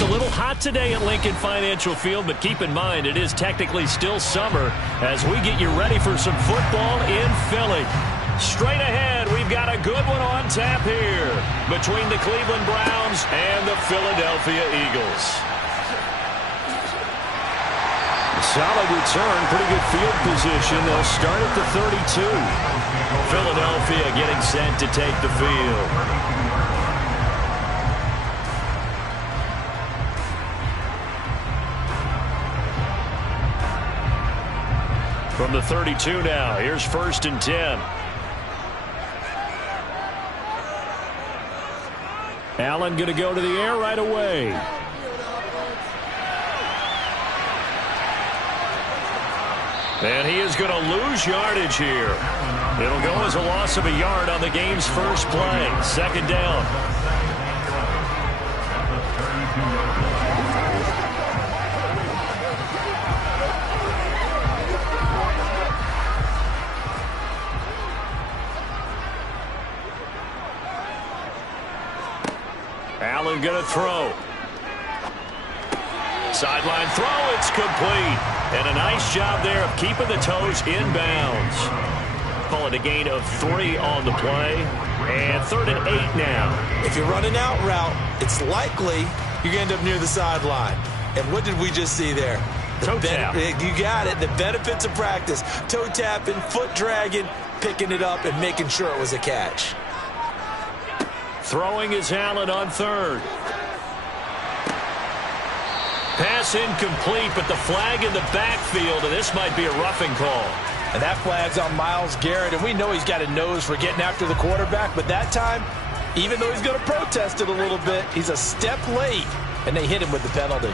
It's a little hot today at Lincoln Financial Field, but keep in mind it is technically still summer as we get you ready for some football in Philly. Straight ahead, we've got a good one on tap here between the Cleveland Browns and the Philadelphia Eagles. Solid return, pretty good field position. They'll start at the 32. Philadelphia getting set to take the field. From the 32 now, here's 1st and 10. Allen going to go to the air right away. And he is going to lose yardage here. It'll go as a loss of a yard on the game's first play. 2nd down. Allen going to throw. Sideline throw, it's complete. And a nice job there of keeping the toes inbounds. Call it a gain of 3 on the play. And 3rd and 8 now. If you're running out route, it's likely you're going to end up near the sideline. And what did we just see there? Toe tap. You got it. The benefits of practice. Toe tapping, foot dragging, picking it up, and making sure it was a catch. Throwing is Allen on 3rd. Pass incomplete, but the flag in the backfield, and this might be a roughing call. And that flag's on Myles Garrett, and we know he's got a nose for getting after the quarterback, but that time, even though he's going to protest it a little bit, he's a step late, and they hit him with the penalty.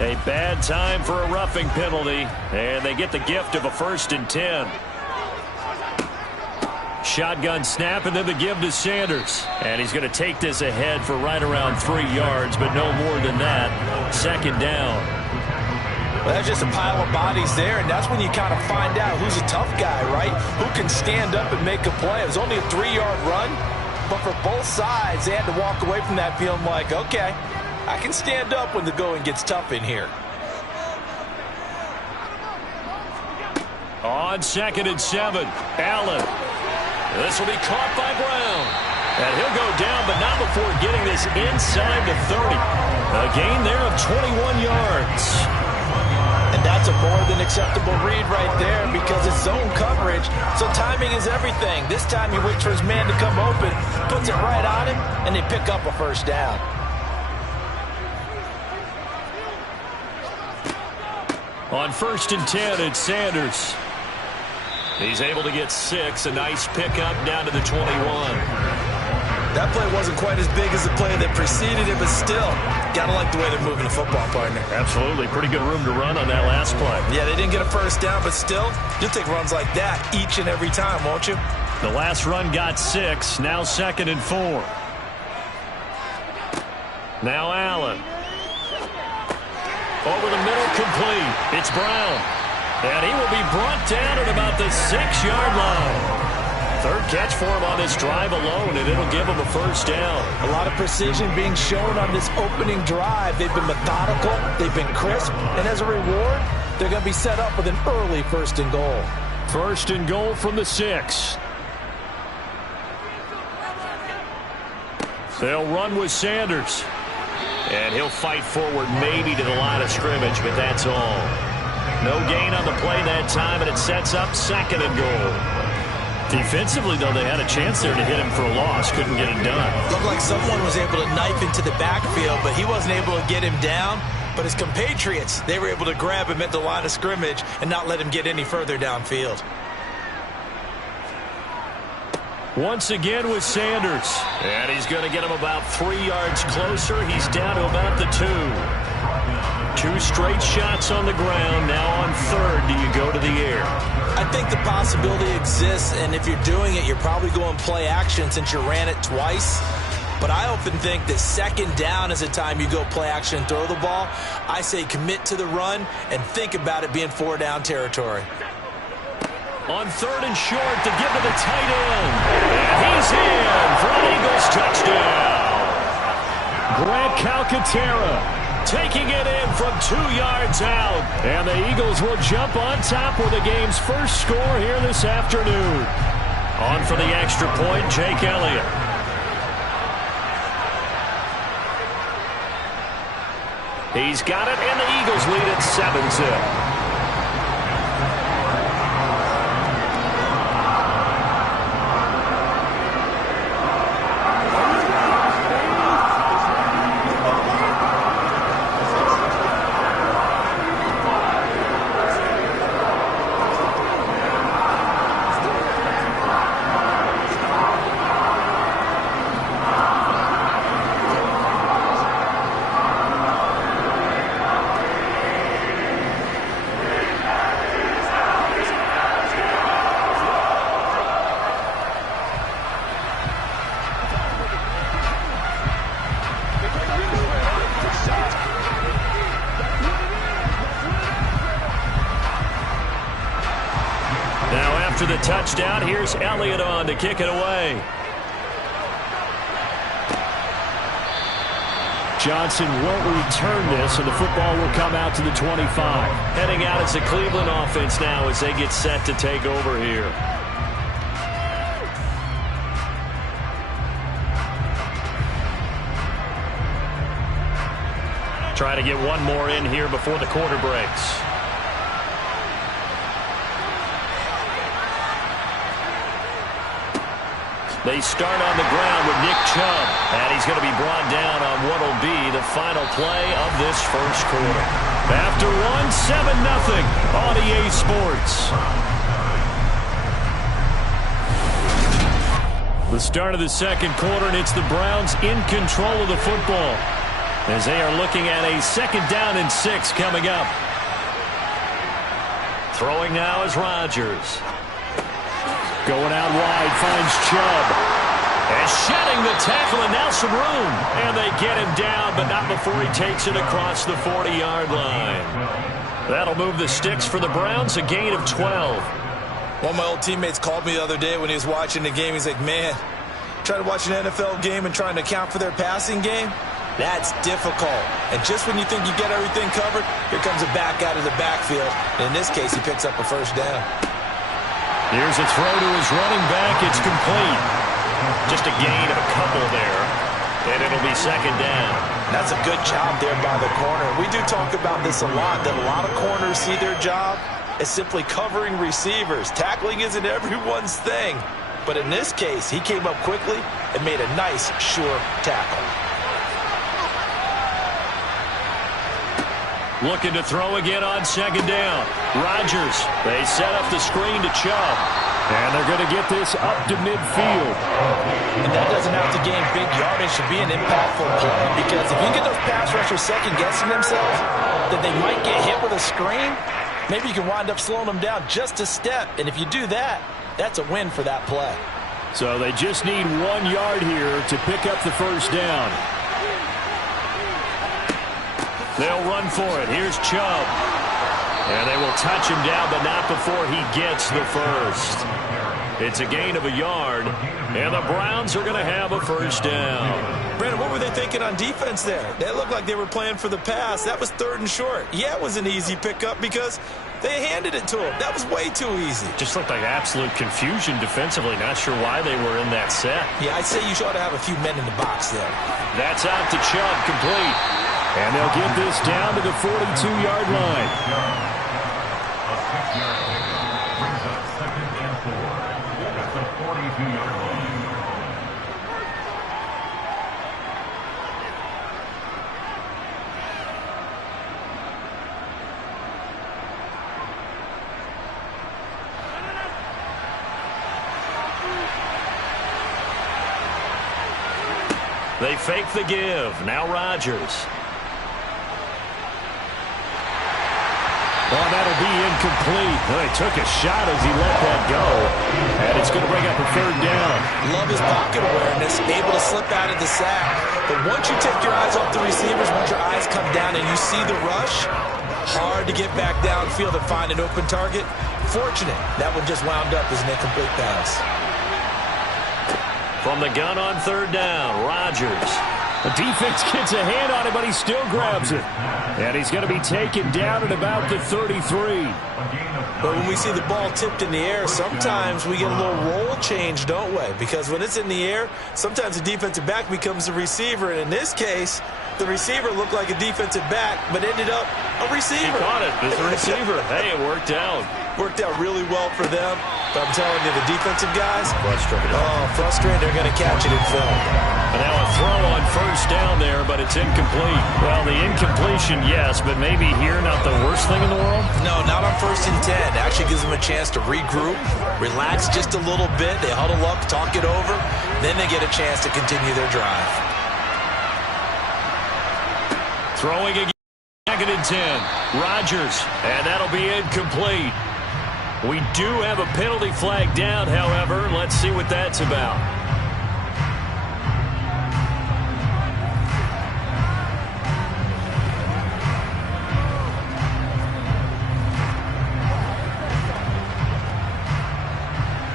A bad time for a roughing penalty, and they get the gift of a 1st and 10. Shotgun snap, and then the give to Sanders. And he's going to take this ahead for right around 3 yards, but no more than that. 2nd down. Well, that's just a pile of bodies there, and that's when you kind of find out who's a tough guy, right? Who can stand up and make a play. It was only a 3-yard run, but for both sides, they had to walk away from that feeling like, okay, I can stand up when the going gets tough in here. On 2nd and 7, Allen. This will be caught by Brown. And he'll go down, but not before getting this inside the 30. A gain there of 21 yards. And that's a more than acceptable read right there because it's zone coverage, so timing is everything. This time he waits for his man to come open, puts it right on him, and they pick up a 1st down. On 1st and 10, it's Sanders. He's able to get 6. A nice pickup down to the 21. That play wasn't quite as big as the play that preceded it, but still, gotta like the way they're moving the football, partner. Absolutely. Pretty good room to run on that last play. Yeah, they didn't get a 1st down, but still, you'll take runs like that each and every time, won't you? The last run got 6. Now 2nd and 4. Now Allen. Over the middle, complete. It's Brown. And he will be brought down at about the 6-yard line. 3rd catch for him on this drive alone, and it'll give him a 1st down. A lot of precision being shown on this opening drive. They've been methodical, they've been crisp, and as a reward, they're going to be set up with an early 1st and goal. 1st and goal from the 6. They'll run with Sanders. And he'll fight forward maybe to the line of scrimmage, but that's all. No gain on the play that time, and it sets up 2nd and goal. Defensively, though, they had a chance there to hit him for a loss. Couldn't get it done. Looked like someone was able to knife into the backfield, but he wasn't able to get him down. But his compatriots, they were able to grab him at the line of scrimmage and not let him get any further downfield. Once again with Sanders. And he's going to get him about 3 yards closer. He's down to about the 2. 2 straight shots on the ground. Now on 3rd, do you go to the air? I think the possibility exists, and if you're doing it, you're probably going play action since you ran it twice. But I often think that 2nd down is a time you go play action and throw the ball. I say commit to the run and think about it being 4-down territory. On 3rd and short to give to the tight end. And he's in taking it in from 2 yards out. And the Eagles will jump on top with the game's first score here this afternoon. On for the extra point, Jake Elliott. He's got it, and the Eagles lead at 7-zip. After the touchdown, here's Elliott on to kick it away. Johnson won't return this, and the football will come out to the 25. Heading out as the Cleveland offense now as they get set to take over here. Trying to get one more in here before the quarter breaks. They start on the ground with Nick Chubb, and he's going to be brought down on what will be the final play of this first quarter. After one, 7-0 on EA Sports. The start of the second quarter, and it's the Browns in control of the football as they are looking at a 2nd down and 6 coming up. Throwing now is Rodgers. Going out wide, finds Chubb. And shedding the tackle, and now some room. And they get him down, but not before he takes it across the 40-yard line. That'll move the sticks for the Browns, a gain of 12. One of my old teammates called me the other day when he was watching the game. He's like, man, trying to watch an NFL game and trying to account for their passing game? That's difficult. And just when you think you get everything covered, here comes a back out of the backfield. And in this case, he picks up a first down. Here's a throw to his running back. It's complete. Just a gain of a couple there. And it'll be 2nd down. That's a good job there by the corner. We do talk about this a lot, that a lot of corners see their job as simply covering receivers. Tackling isn't everyone's thing. But in this case, he came up quickly and made a nice, sure tackle. Looking to throw again on 2nd down. Rodgers, they set up the screen to Chubb. And they're going to get this up to midfield. And that doesn't have to gain big yardage to be an impactful play, because if you get those pass rushers second-guessing themselves, that they might get hit with a screen, maybe you can wind up slowing them down just a step. And if you do that, that's a win for that play. So they just need 1 yard here to pick up the first down. They'll run for it. Here's Chubb. And they will touch him down, but not before he gets the first. It's a gain of a yard, and the Browns are going to have a first down. Brandon, what were they thinking on defense there? They looked like they were playing for the pass. That was 3rd and short. Yeah, it was an easy pickup because they handed it to him. That was way too easy. Just looked like absolute confusion defensively. Not sure why they were in that set. Yeah, I'd say you ought to have a few men in the box there. That's out to Chubb, complete. And they'll get this down to the 42-yard line. They fake the give. Now Rodgers. Well, that'll be incomplete. Well, he took a shot as he let that go. And it's going to bring up a 3rd down. Love his pocket awareness, able to slip out of the sack. But once you take your eyes off the receivers, once your eyes come down and you see the rush, hard to get back downfield and find an open target. Fortunate, that one just wound up as an incomplete pass. From the gun on 3rd down, Rodgers. The defense gets a hand on it, but he still grabs it. And he's going to be taken down at about the 33. But when we see the ball tipped in the air, sometimes we get a little roll change, don't we? Because when it's in the air, sometimes the defensive back becomes the receiver. And in this case, the receiver looked like a defensive back, but ended up a receiver. He caught it as a receiver. Hey, it worked out. Worked out really well for them. But I'm telling you, the defensive guys, frustrated. Oh, frustrated. They're going to catch it in film. And now a throw on first down there, but it's incomplete. Well, the incompletion, yes, but maybe here not the worst thing in the world? No, not on 1st and 10. It actually gives them a chance to regroup, relax just a little bit. They huddle up, talk it over. Then they get a chance to continue their drive. Throwing again, 2nd and 10. Rodgers, and that'll be incomplete. We do have a penalty flag down, however. Let's see what that's about.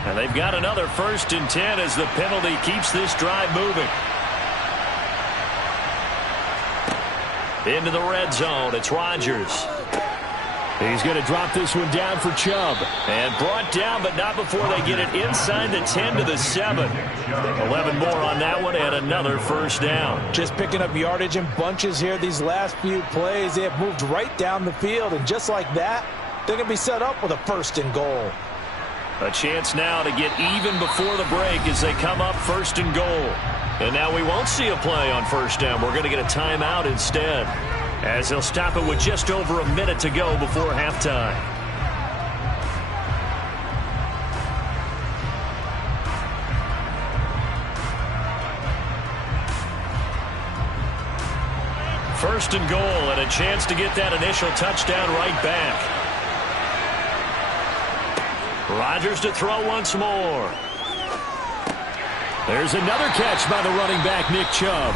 And they've got another 1st and 10 as the penalty keeps this drive moving. Into the red zone, it's Rodgers. He's going to drop this one down for Chubb. And brought down, but not before they get it inside the 10 to the 7. 11 more on that one, and another 1st down. Just picking up yardage in bunches here these last few plays. They have moved right down the field, and just like that, they're going to be set up with a 1st and goal. A chance now to get even before the break as they come up 1st and goal. And now we won't see a play on 1st down. We're going to get a timeout instead, as they'll stop it with just over a minute to go before halftime. First and goal, and a chance to get that initial touchdown right back. Rodgers to throw once more. There's another catch by the running back, Nick Chubb.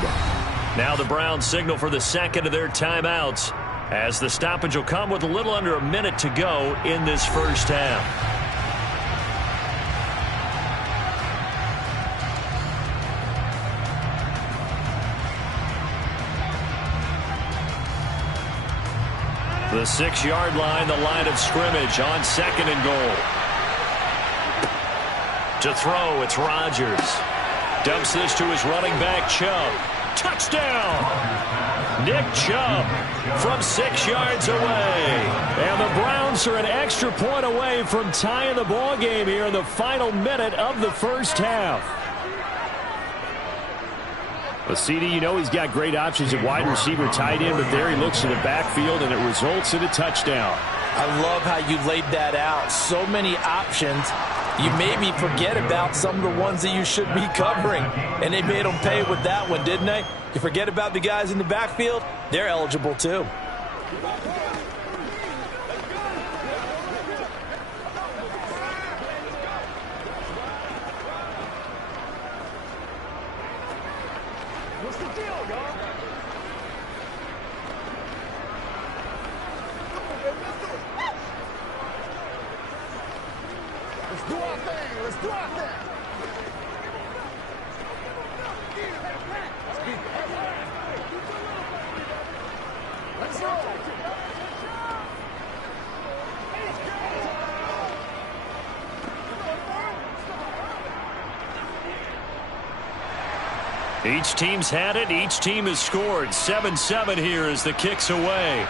Now the Browns signal for the 2nd of their timeouts, as the stoppage will come with a little under a minute to go in this 1st half. The 6-yard line, the line of scrimmage on 2nd and goal. To throw, it's Rodgers. Dumps this to his running back, Chubb. Touchdown! Nick Chubb from 6 yards away. And the Browns are an extra point away from tying the ball game here in the final minute of the 1st half. Well, CD, you know he's got great options at wide receiver, tight end, but there he looks to the backfield, and it results in a touchdown. I love how you laid that out. So many options. You maybe forget about some of the ones that you should be covering. And they made them pay with that one, didn't they? You forget about the guys in the backfield, they're eligible too. What's the deal, y'all? Let's do our thing. Let's do our thing. Let's go. Each team's had it. Each team has scored. 7-7 here as the kick's away.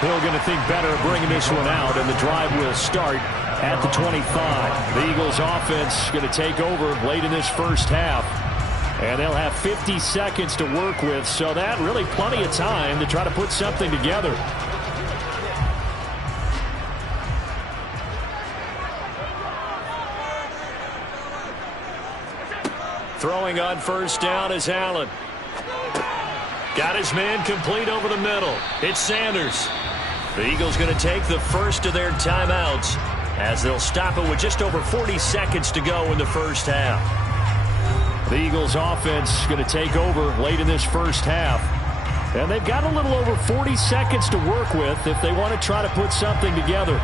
Hill going to think better of bringing this one out, and the drive will start at the 25. The Eagles offense going to take over late in this 1st half, and they'll have 50 seconds to work with, so that really plenty of time to try to put something together. Throwing on 1st down is Allen. Got his man complete over the middle. It's Sanders. The Eagles going to take the first of their timeouts as they'll stop it with just over 40 seconds to go in the 1st half. The Eagles offense going to take over late in this 1st half. And they've got a little over 40 seconds to work with if they want to try to put something together.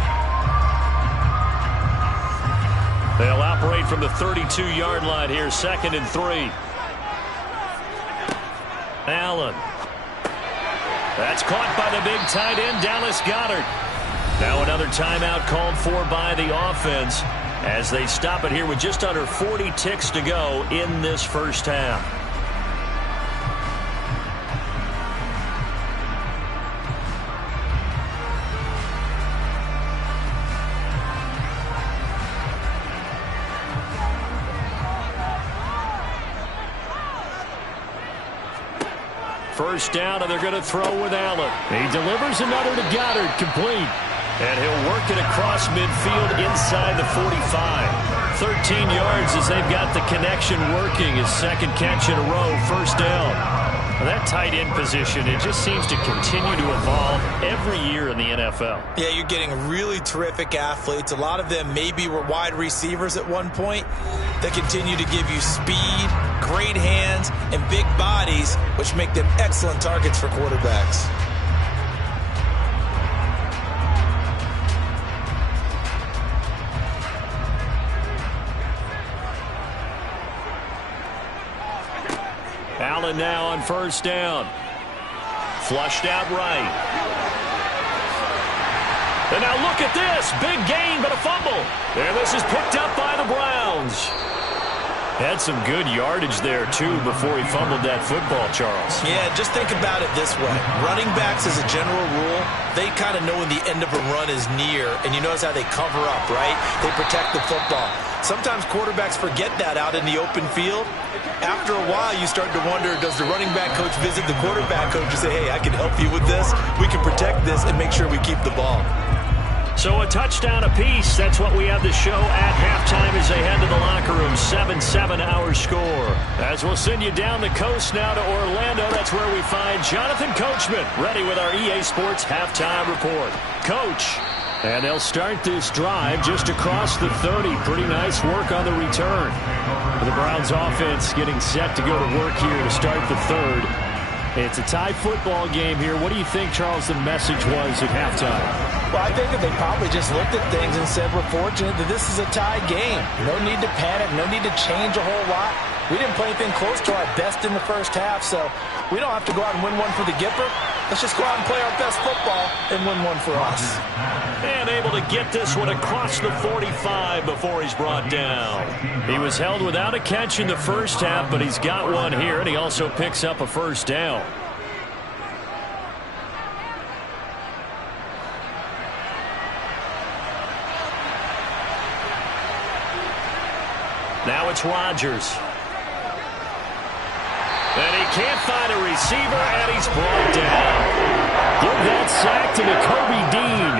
They'll operate from the 32-yard line here, 2nd and 3. Allen. That's caught by the big tight end, Dallas Goedert. Now another timeout called for by the offense as they stop it here with just under 40 ticks to go in this first half. First down, and they're going to throw with Allen. He delivers another to Goddard, complete. And he'll work it across midfield inside the 45. 13 yards as they've got the connection working. His second catch in a row, first down. Well, that tight end position, it just seems to continue to evolve every year in the NFL. Yeah, you're getting really terrific athletes. A lot of them maybe were wide receivers at one point that continue to give you speed, great hands, and big bodies, which make them excellent targets for quarterbacks. Allen now on first down. Flushed out right. And now look at this. Big gain, but a fumble. And this is picked up by the Browns. Had some good yardage there, too, before he fumbled that football, Charles. Yeah, just think about it this way. Running backs, as a general rule, they kind of know when the end of a run is near, and you notice how they cover up, right? They protect the football. Sometimes quarterbacks forget that out in the open field. After a while, you start to wonder, does the running back coach visit the quarterback coach and say, hey, I can help you with this. We can protect this and make sure we keep the ball. So a touchdown apiece. That's what we have to show at halftime as they head to the locker room. 7-7 our score. As we'll send you down the coast now to Orlando. That's where we find Jonathan Coachman ready with our EA Sports halftime report. Coach. And they'll start this drive just across the 30. Pretty nice work on the return. The Browns offense getting set to go to work here to start the third. It's a tie football game here. What do you think, Charles, the message was at halftime? Well, I think that they probably just looked at things and said, we're fortunate that this is a tie game. No need to panic. No need to change a whole lot. We didn't play anything close to our best in the first half, so we don't have to go out and win one for the Gipper. Let's just go out and play our best football and win one for us. And able to get this one across the 45 before he's brought down. He was held without a catch in the first half, but he's got one here, and he also picks up a first down. Now it's Rodgers. And he can't find a receiver, and he's brought down. Give that sack to Nakobe Dean.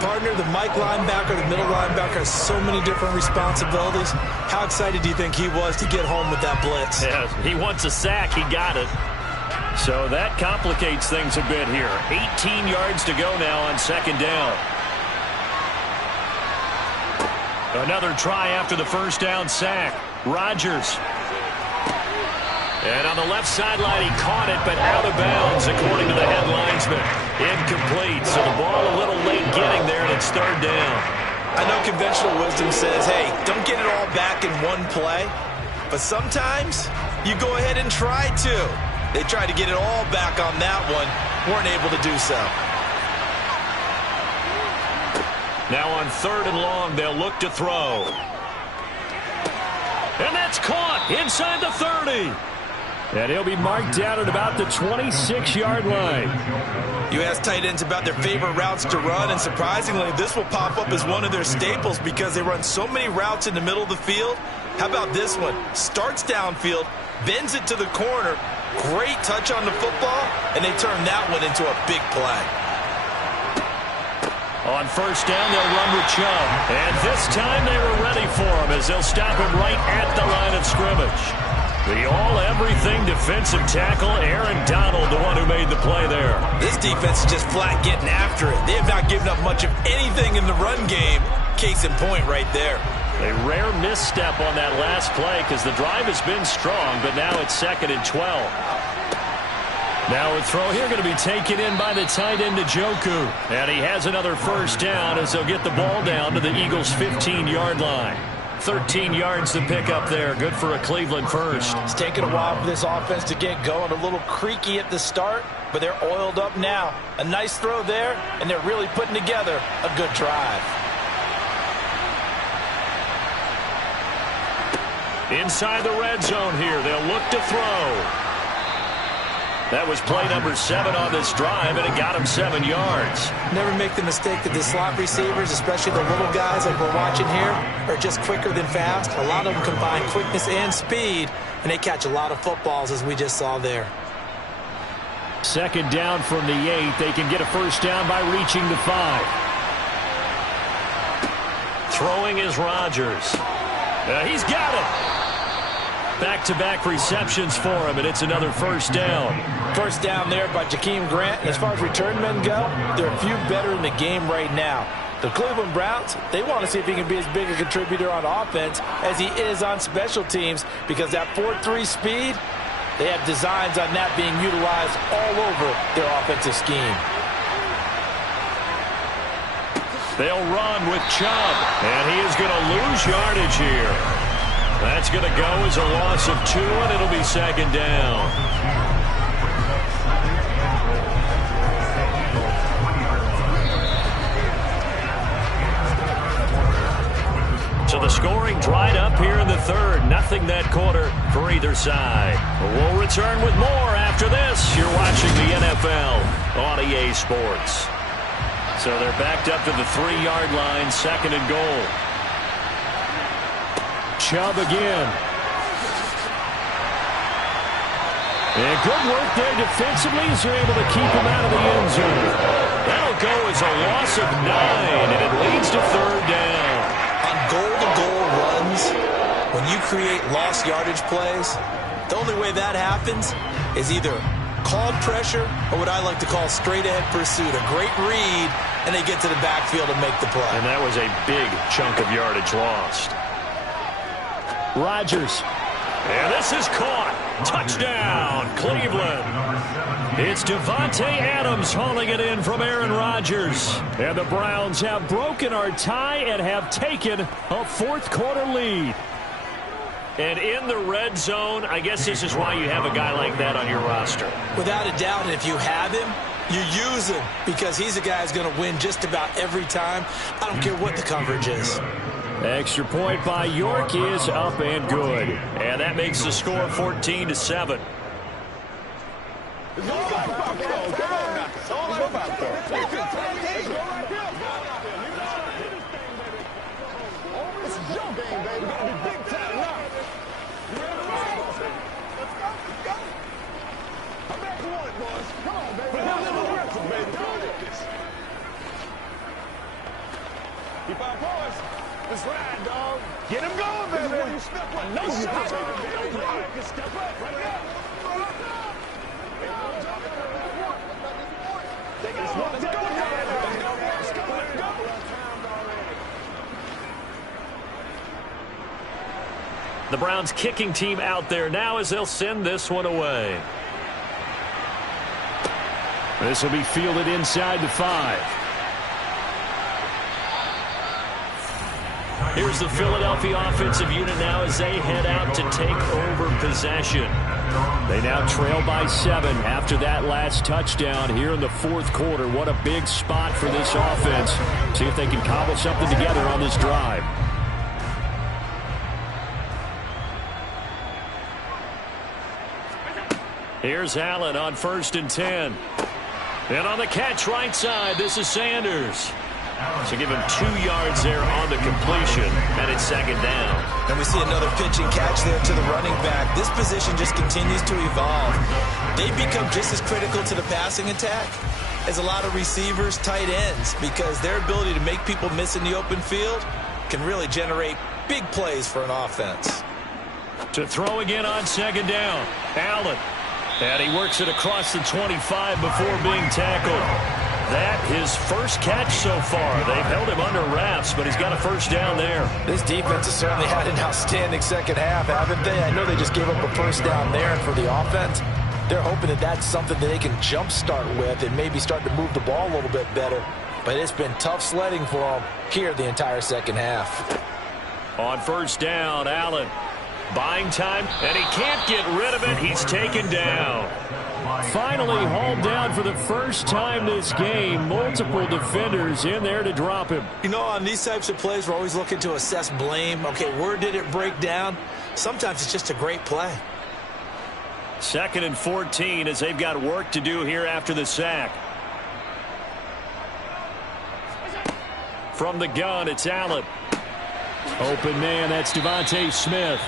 Partner, the Mike linebacker, the middle linebacker has so many different responsibilities. How excited do you think he was to get home with that blitz? Yeah, he wants a sack. He got it. So that complicates things a bit here. 18 yards to go now on second down. Another try after the first down sack. Rodgers. And on the left sideline, he caught it, but out of bounds, according to the head linesman. Incomplete, so the ball a little late getting there, and it's third down. I know conventional wisdom says, hey, don't get it all back in one play. But sometimes you go ahead and try to. They tried to get it all back on that one, weren't able to do so. Now on third and long, they'll look to throw. And that's caught inside the 30. And he'll be marked down at about the 26-yard line. You ask tight ends about their favorite routes to run, and surprisingly, this will pop up as one of their staples because they run so many routes in the middle of the field. How about this one? Starts downfield, bends it to the corner, great touch on the football, and they turn that one into a big play. On first down, they'll run with Chubb. And this time they were ready for him as they'll stop him right at the line of scrimmage. The all-everything defensive tackle, Aaron Donald, the one who made the play there. This defense is just flat getting after it. They have not given up much of anything in the run game. Case in point right there. A rare misstep on that last play because the drive has been strong, but now it's 2nd and 12. Now a throw here going to be taken in by the tight end Njoku. And he has another first down as they'll get the ball down to the Eagles' 15-yard line. 13 yards to pick up there. Good for a Cleveland first. It's taken a while for this offense to get going. A little creaky at the start, but they're oiled up now. A nice throw there, and they're really putting together a good drive. Inside the red zone here, they'll look to throw. That was play number 7 on this drive, and it got him 7 yards. Never make the mistake that the slot receivers, especially the little guys like we're watching here, are just quicker than fast. A lot of them combine quickness and speed, and they catch a lot of footballs, as we just saw there. Second down from the 8. They can get a first down by reaching the 5. Throwing is Rodgers. He's got it. Back-to-back receptions for him, and it's another first down. First down there by Jakeem Grant. And as far as return men go, there are a few better in the game right now. The Cleveland Browns, they want to see if he can be as big a contributor on offense as he is on special teams, because that 4-3 speed, they have designs on that being utilized all over their offensive scheme. They'll run with Chubb, and he is going to lose yardage here. That's going to go as a loss of 2, and it'll be second down. So the scoring dried up here in the third. Nothing that quarter for either side. We'll return with more after this. You're watching the NFL on EA Sports. So they're backed up to the 3-yard line, second and goal. Chubb again. And good work there defensively as they're able to keep him out of the end zone. That'll go as a loss of 9, and it leads to third down. On goal-to-goal runs, when you create lost yardage plays, the only way that happens is either called pressure or what I like to call straight-ahead pursuit. A great read, and they get to the backfield and make the play. And that was a big chunk of yardage lost. Rodgers. And this is caught. Touchdown, Cleveland. It's Devontae Adams hauling it in from Aaron Rodgers. And the Browns have broken our tie and have taken a fourth-quarter lead. And in the red zone, I guess this is why you have a guy like that on your roster. Without a doubt, and if you have him, you use him, because he's a guy who's going to win just about every time. I don't care what the coverage is. Extra point by York is up and good. And that makes the score 14-7. Keep our boys. Let's ride, dog. Get him going, baby. Step up. No shot. Step up right now. The Browns kicking team out there now as they'll send this one away. This will be fielded inside the 5. Here's the Philadelphia offensive unit now as they head out to take over possession. They now trail by 7 after that last touchdown here in the fourth quarter. What a big spot for this offense. See if they can cobble something together on this drive. Here's Allen on 1st and 10. And on the catch right side, this is Sanders. So give him 2 yards there on the completion, and it's second down. And we see another pitch and catch there to the running back. This position just continues to evolve. They've become just as critical to the passing attack as a lot of receivers, tight ends, because their ability to make people miss in the open field can really generate big plays for an offense. To throw again on second down, Allen. And he works it across the 25 before being tackled. That his first catch so far. They've held him under wraps, but he's got a first down there. This defense has certainly had an outstanding second half, haven't they? I know they just gave up a first down there, and for the offense, they're hoping that that's something that they can jumpstart with and maybe start to move the ball a little bit better. But it's been tough sledding for them here the entire second half. On first down, Allen buying time, and he can't get rid of it. He's taken down. Finally hauled down for the first time this game. Multiple defenders in there to drop him. You know, on these types of plays, we're always looking to assess blame. Okay, where did it break down? Sometimes it's just a great play. 2nd and 14 as they've got work to do here after the sack. From the gun, it's Allen. Open man, that's Devontae Smith.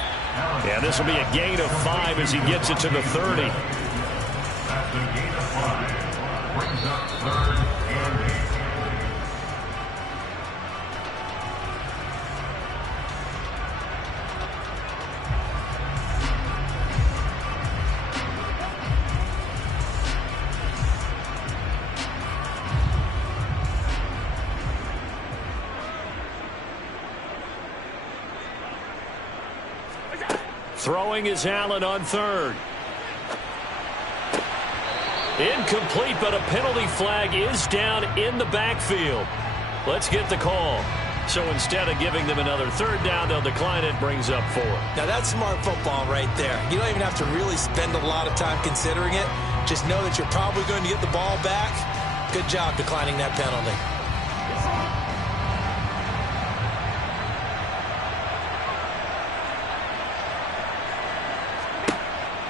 Yeah, this will be a gain of 5 as he gets it to the 30. That's a gain of 5. Brings up 3rd and 8. Throwing is Allen on 3rd. Incomplete, but a penalty flag is down in the backfield. Let's get the call. So instead of giving them another 3rd down, they'll decline it. Brings up 4. Now, that's smart football right there. You don't even have to really spend a lot of time considering it. Just know that you're probably going to get the ball back. Good job declining that penalty.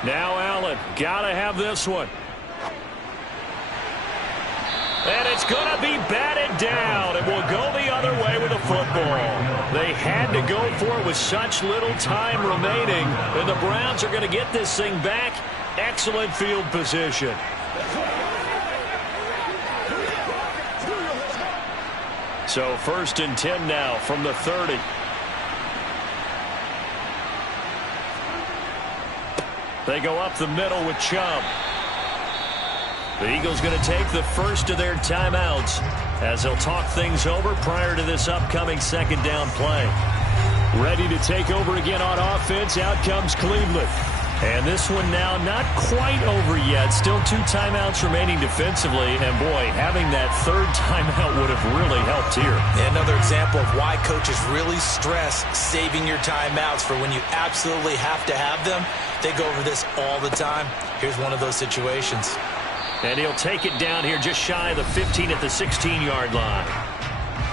Now Allen, gotta have this one. And it's going to be batted down. It will go the other way with the football. They had to go for it with such little time remaining. And the Browns are going to get this thing back. Excellent field position. So 1st and 10 now from the 30. They go up the middle with Chubb. The Eagles going to take the first of their timeouts as they'll talk things over prior to this upcoming 2nd down play. Ready to take over again on offense. Out comes Cleveland. And this one now not quite over yet. Still 2 timeouts remaining defensively. And, boy, having that 3rd timeout would have really helped here. Another example of why coaches really stress saving your timeouts for when you absolutely have to have them. They go over this all the time. Here's one of those situations. And he'll take it down here just shy of the 15 at the 16-yard line.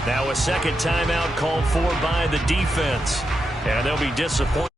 Now a 2nd timeout called for by the defense. And they'll be disappointed.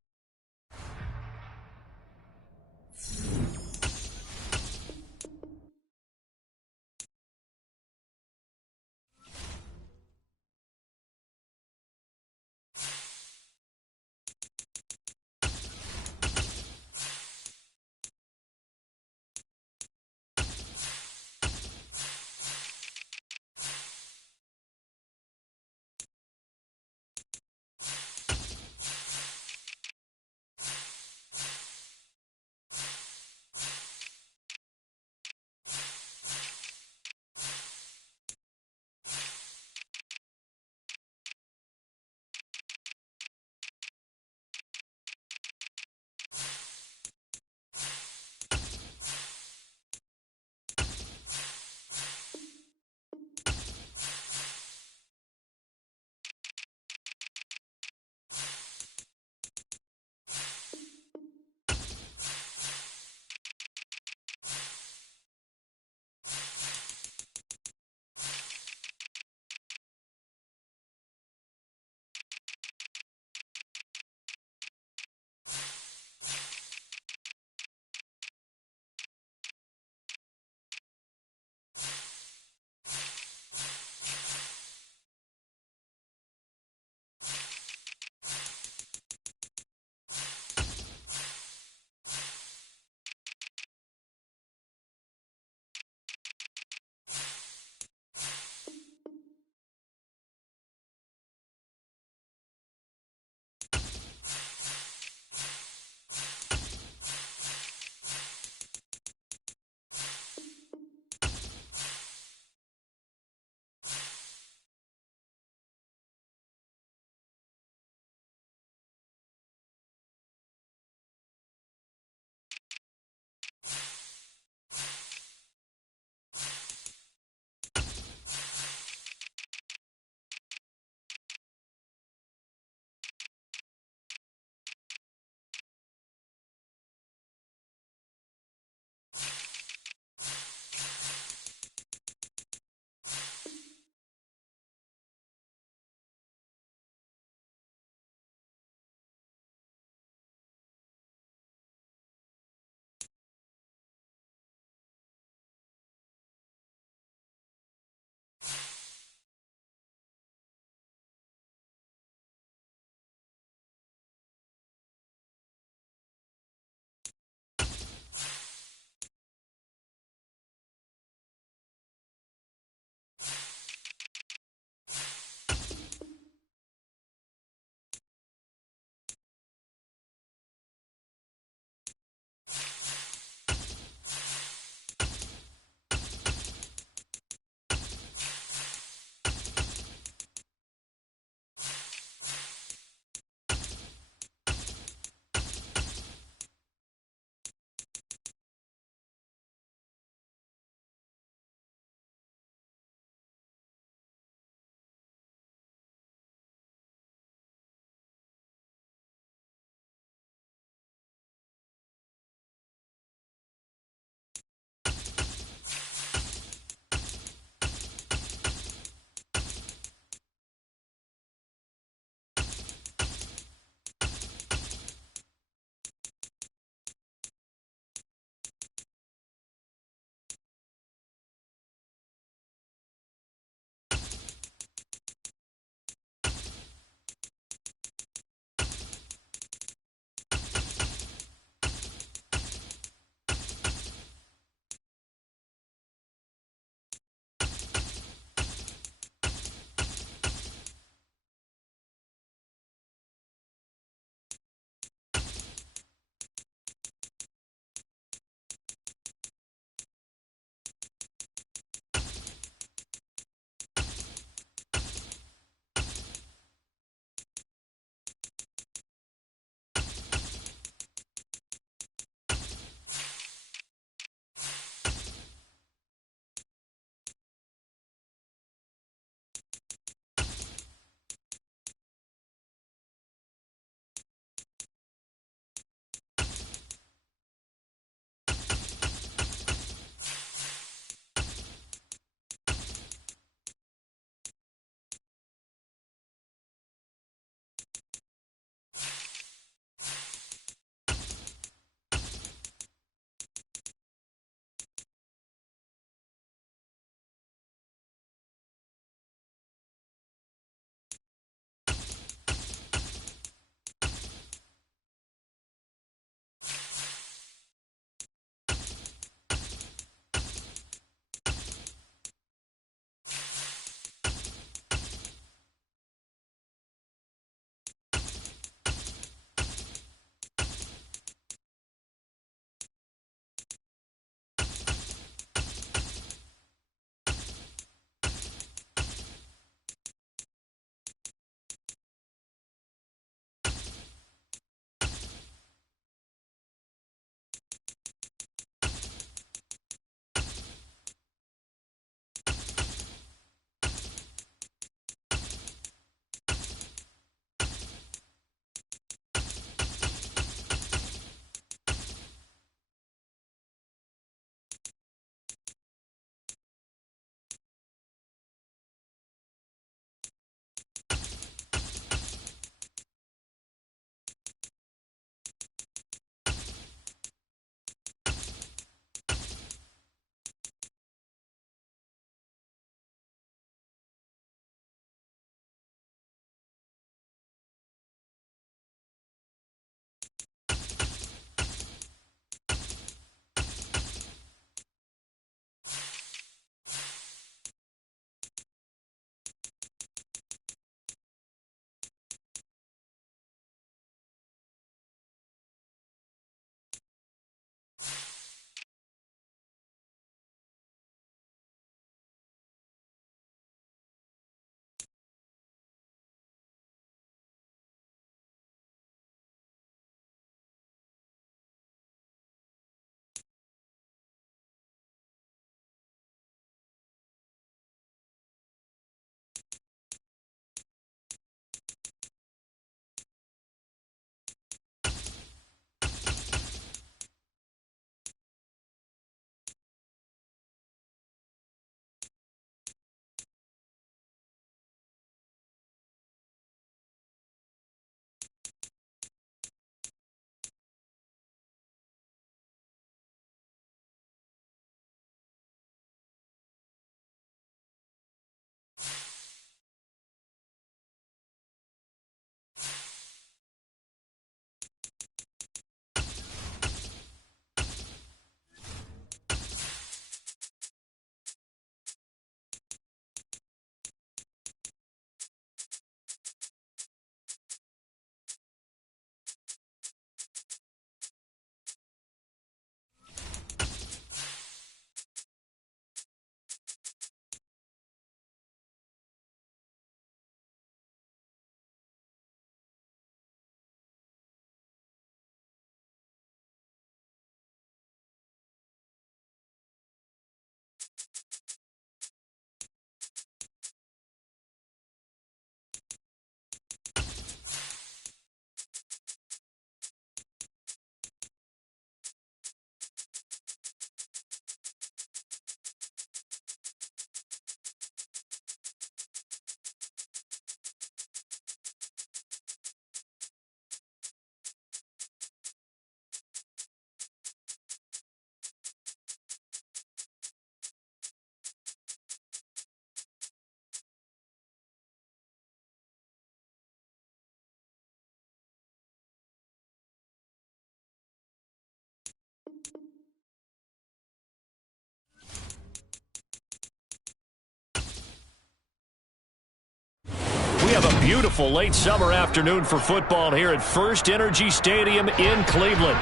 We have a beautiful late summer afternoon for football here at First Energy Stadium in Cleveland.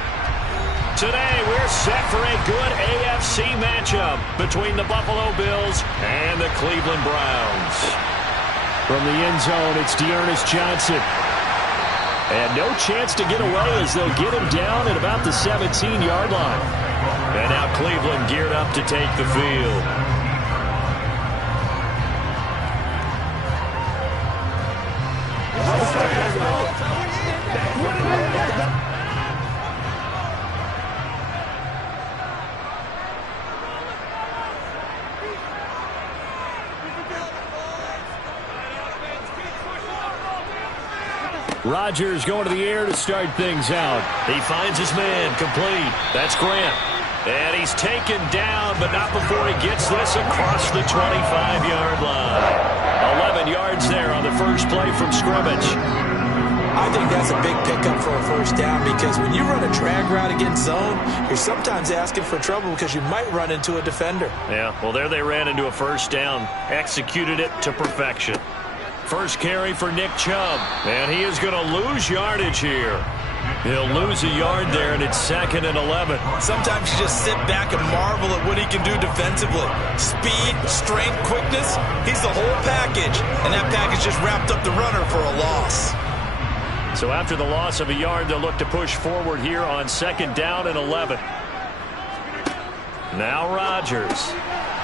Today, we're set for a good AFC matchup between the Buffalo Bills and the Cleveland Browns. From the end zone, it's Dearness Johnson. And no chance to get away as they'll get him down at about the 17-yard line. And now Cleveland geared up to take the field. Rodgers going to the air to start things out. He finds his man complete. That's Grant. And he's taken down, but not before he gets this across the 25-yard line. 11 yards there on the first play from scrimmage. I think that's a big pickup for a first down because when you run a drag route against zone, you're sometimes asking for trouble because you might run into a defender. Yeah, well, there they ran into a first down. Executed it to perfection. First carry for Nick Chubb, and he is going to lose yardage here. He'll lose a yard there, and it's 2nd and 11. Sometimes you just sit back and marvel at what he can do defensively. Speed, strength, quickness, he's the whole package, and that package just wrapped up the runner for a loss. So after the loss of a yard, they'll look to push forward here on 2nd down and 11. Now Rodgers.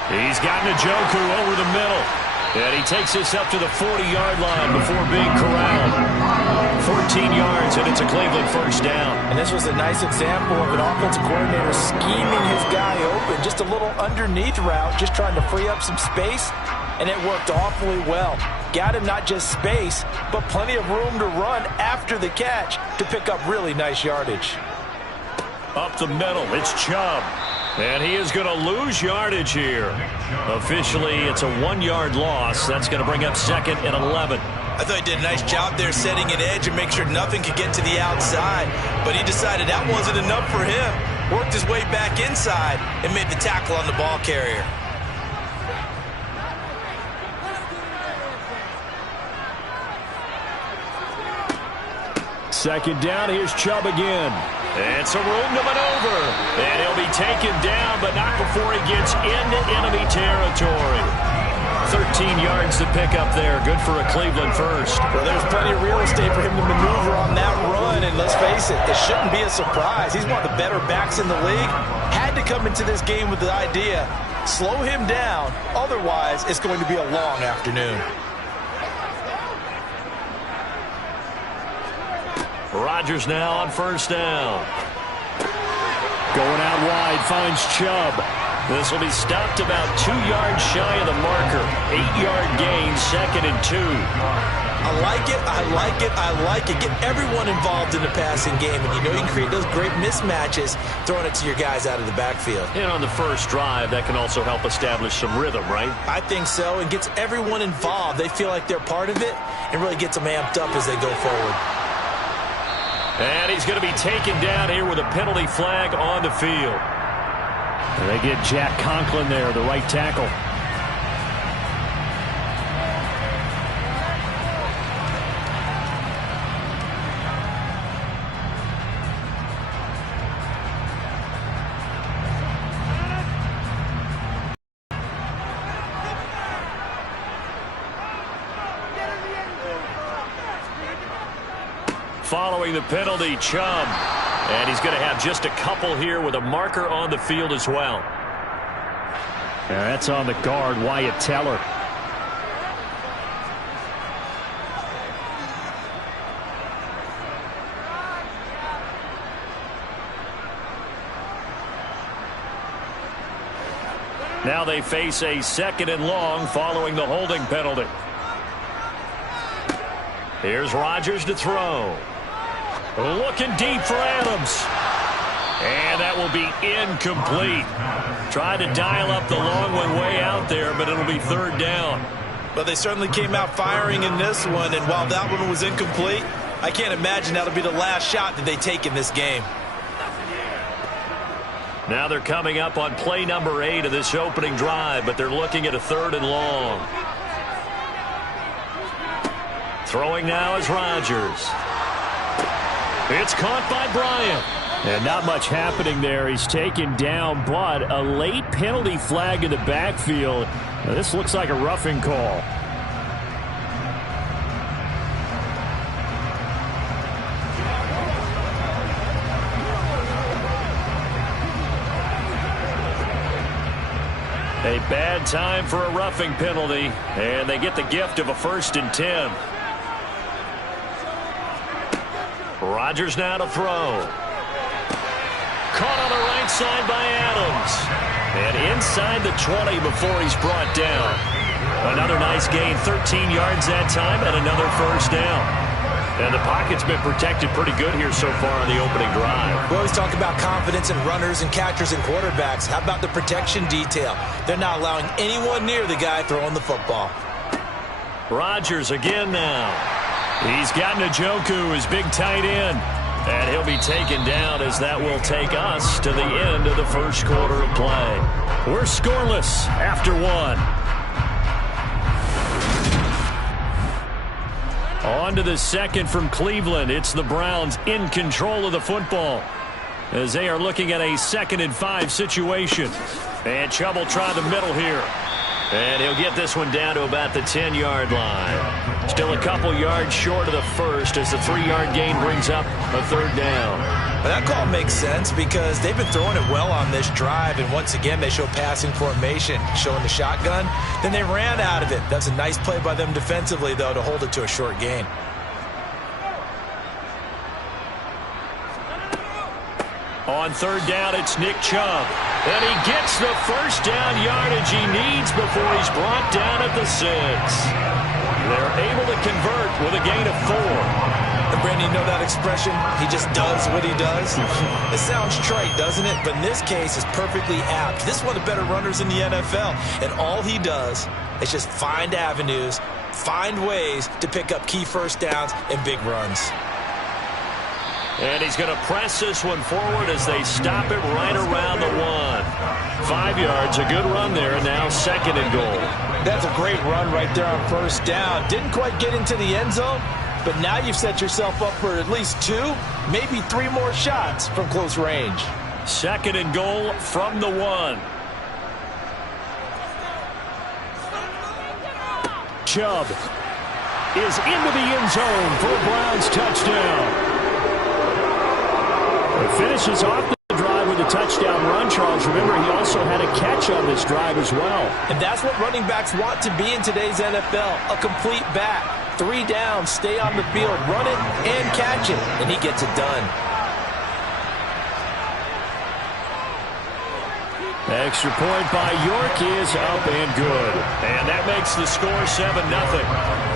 He's got Njoku over the middle. And he takes this up to the 40-yard line before being corralled. 14 yards, and it's a Cleveland first down. And this was a nice example of an offensive coordinator scheming his guy open. Just a little underneath route, just trying to free up some space, and it worked awfully well. Got him not just space, but plenty of room to run after the catch to pick up really nice yardage. Up the middle, it's Chubb. And he is going to lose yardage here. Officially, it's a 1-yard loss. That's going to bring up 2nd and 11. I thought he did a nice job there setting an edge and make sure nothing could get to the outside. but he decided that wasn't enough for him. Worked his way back inside and made the tackle on the ball carrier. Second down, here's Chubb again. It's a room to maneuver. And he'll be taken down, but not before he gets into enemy territory. 13 yards to pick up there. Good for a Cleveland first. Well, there's plenty of real estate for him to maneuver on that run, and let's face it, it shouldn't be a surprise. He's one of the better backs in the league. Had to come into this game with the idea, slow him down, otherwise it's going to be a long afternoon. Rodgers now on first down. Going out wide, finds Chubb. This will be stopped about 2 yards shy of the marker. 8-yard gain, 2nd and 2. I like it, I like it, I like it. Get everyone involved in the passing game, and you know you can create those great mismatches throwing it to your guys out of the backfield. And on the first drive, that can also help establish some rhythm, right? I think so, and gets everyone involved. They feel like they're part of it, and really gets them amped up as they go forward. And he's going to be taken down here with a penalty flag on the field. And they get Jack Conklin there, the right tackle. Following the penalty, Chubb. And he's going to have just a couple here with a marker on the field as well. And that's on the guard, Wyatt Teller. Now they face a 2nd and long following the holding penalty. Here's Rodgers to throw. Looking deep for Adams. And that will be incomplete. Tried to dial up the long one way out there, but it'll be 3rd down. But they certainly came out firing in this one, and while that one was incomplete, I can't imagine that'll be the last shot that they take in this game. Now they're coming up on play number 8 of this opening drive, but they're looking at a 3rd and long. Throwing now is Rodgers. It's caught by Bryant. And not much happening there. He's taken down, but a late penalty flag in the backfield. Now, this looks like a roughing call. A bad time for a roughing penalty, and they get the gift of a 1st and 10. Rodgers now to throw. Caught on the right side by Adams. And inside the 20 before he's brought down. Another nice gain, 13 yards that time, and another 1st down. And the pocket's been protected pretty good here so far on the opening drive. We always talk about confidence in runners and catchers and quarterbacks. How about the protection detail? They're not allowing anyone near the guy throwing the football. Rodgers again now. He's got Njoku, his big tight end. And he'll be taken down as that will take us to the end of the first quarter of play. We're scoreless after 1. On to the 2nd from Cleveland. It's the Browns in control of the football as they are looking at a 2nd and 5 situation. And Chubb will try the middle here. And he'll get this one down to about the 10-yard line. Still a couple yards short of the first as the 3-yard gain brings up a 3rd down. But that call makes sense because they've been throwing it well on this drive, and once again they show passing formation, showing the shotgun. Then they ran out of it. That's a nice play by them defensively, though, to hold it to a short gain. On 3rd down, it's Nick Chubb. And he gets the 1st down yardage he needs before he's brought down at the 6. They're able to convert with a gain of 4. And Brandon, you know that expression? He just does what he does? It sounds trite, doesn't it? But in this case, it's perfectly apt. This is one of the better runners in the NFL. And all he does is just find avenues, find ways to pick up key 1st downs and big runs. And he's going to press this one forward as they stop it right around the 1. 5 yards, a good run there, and now 2nd and goal. That's a great run right there on 1st down. Didn't quite get into the end zone, but now you've set yourself up for at least 2, maybe 3 more shots from close range. 2nd and goal from the 1. Chubb is into the end zone for a Browns touchdown. It finishes off the drive with a touchdown run, Charles. Remember, he also had a catch on this drive as well. And that's what running backs want to be in today's NFL, a complete back. 3 down, stay on the field, run it and catch it, and he gets it done. Extra point by York is up and good. And that makes the score 7-0.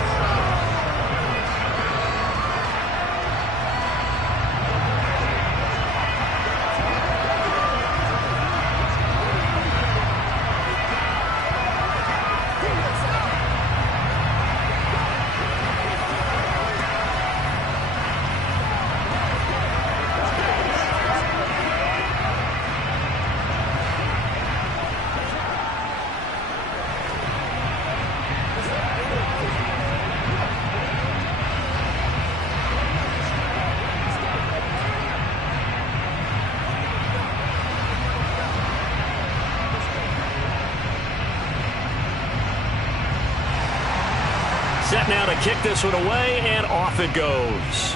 Set now to kick this one away, and off it goes.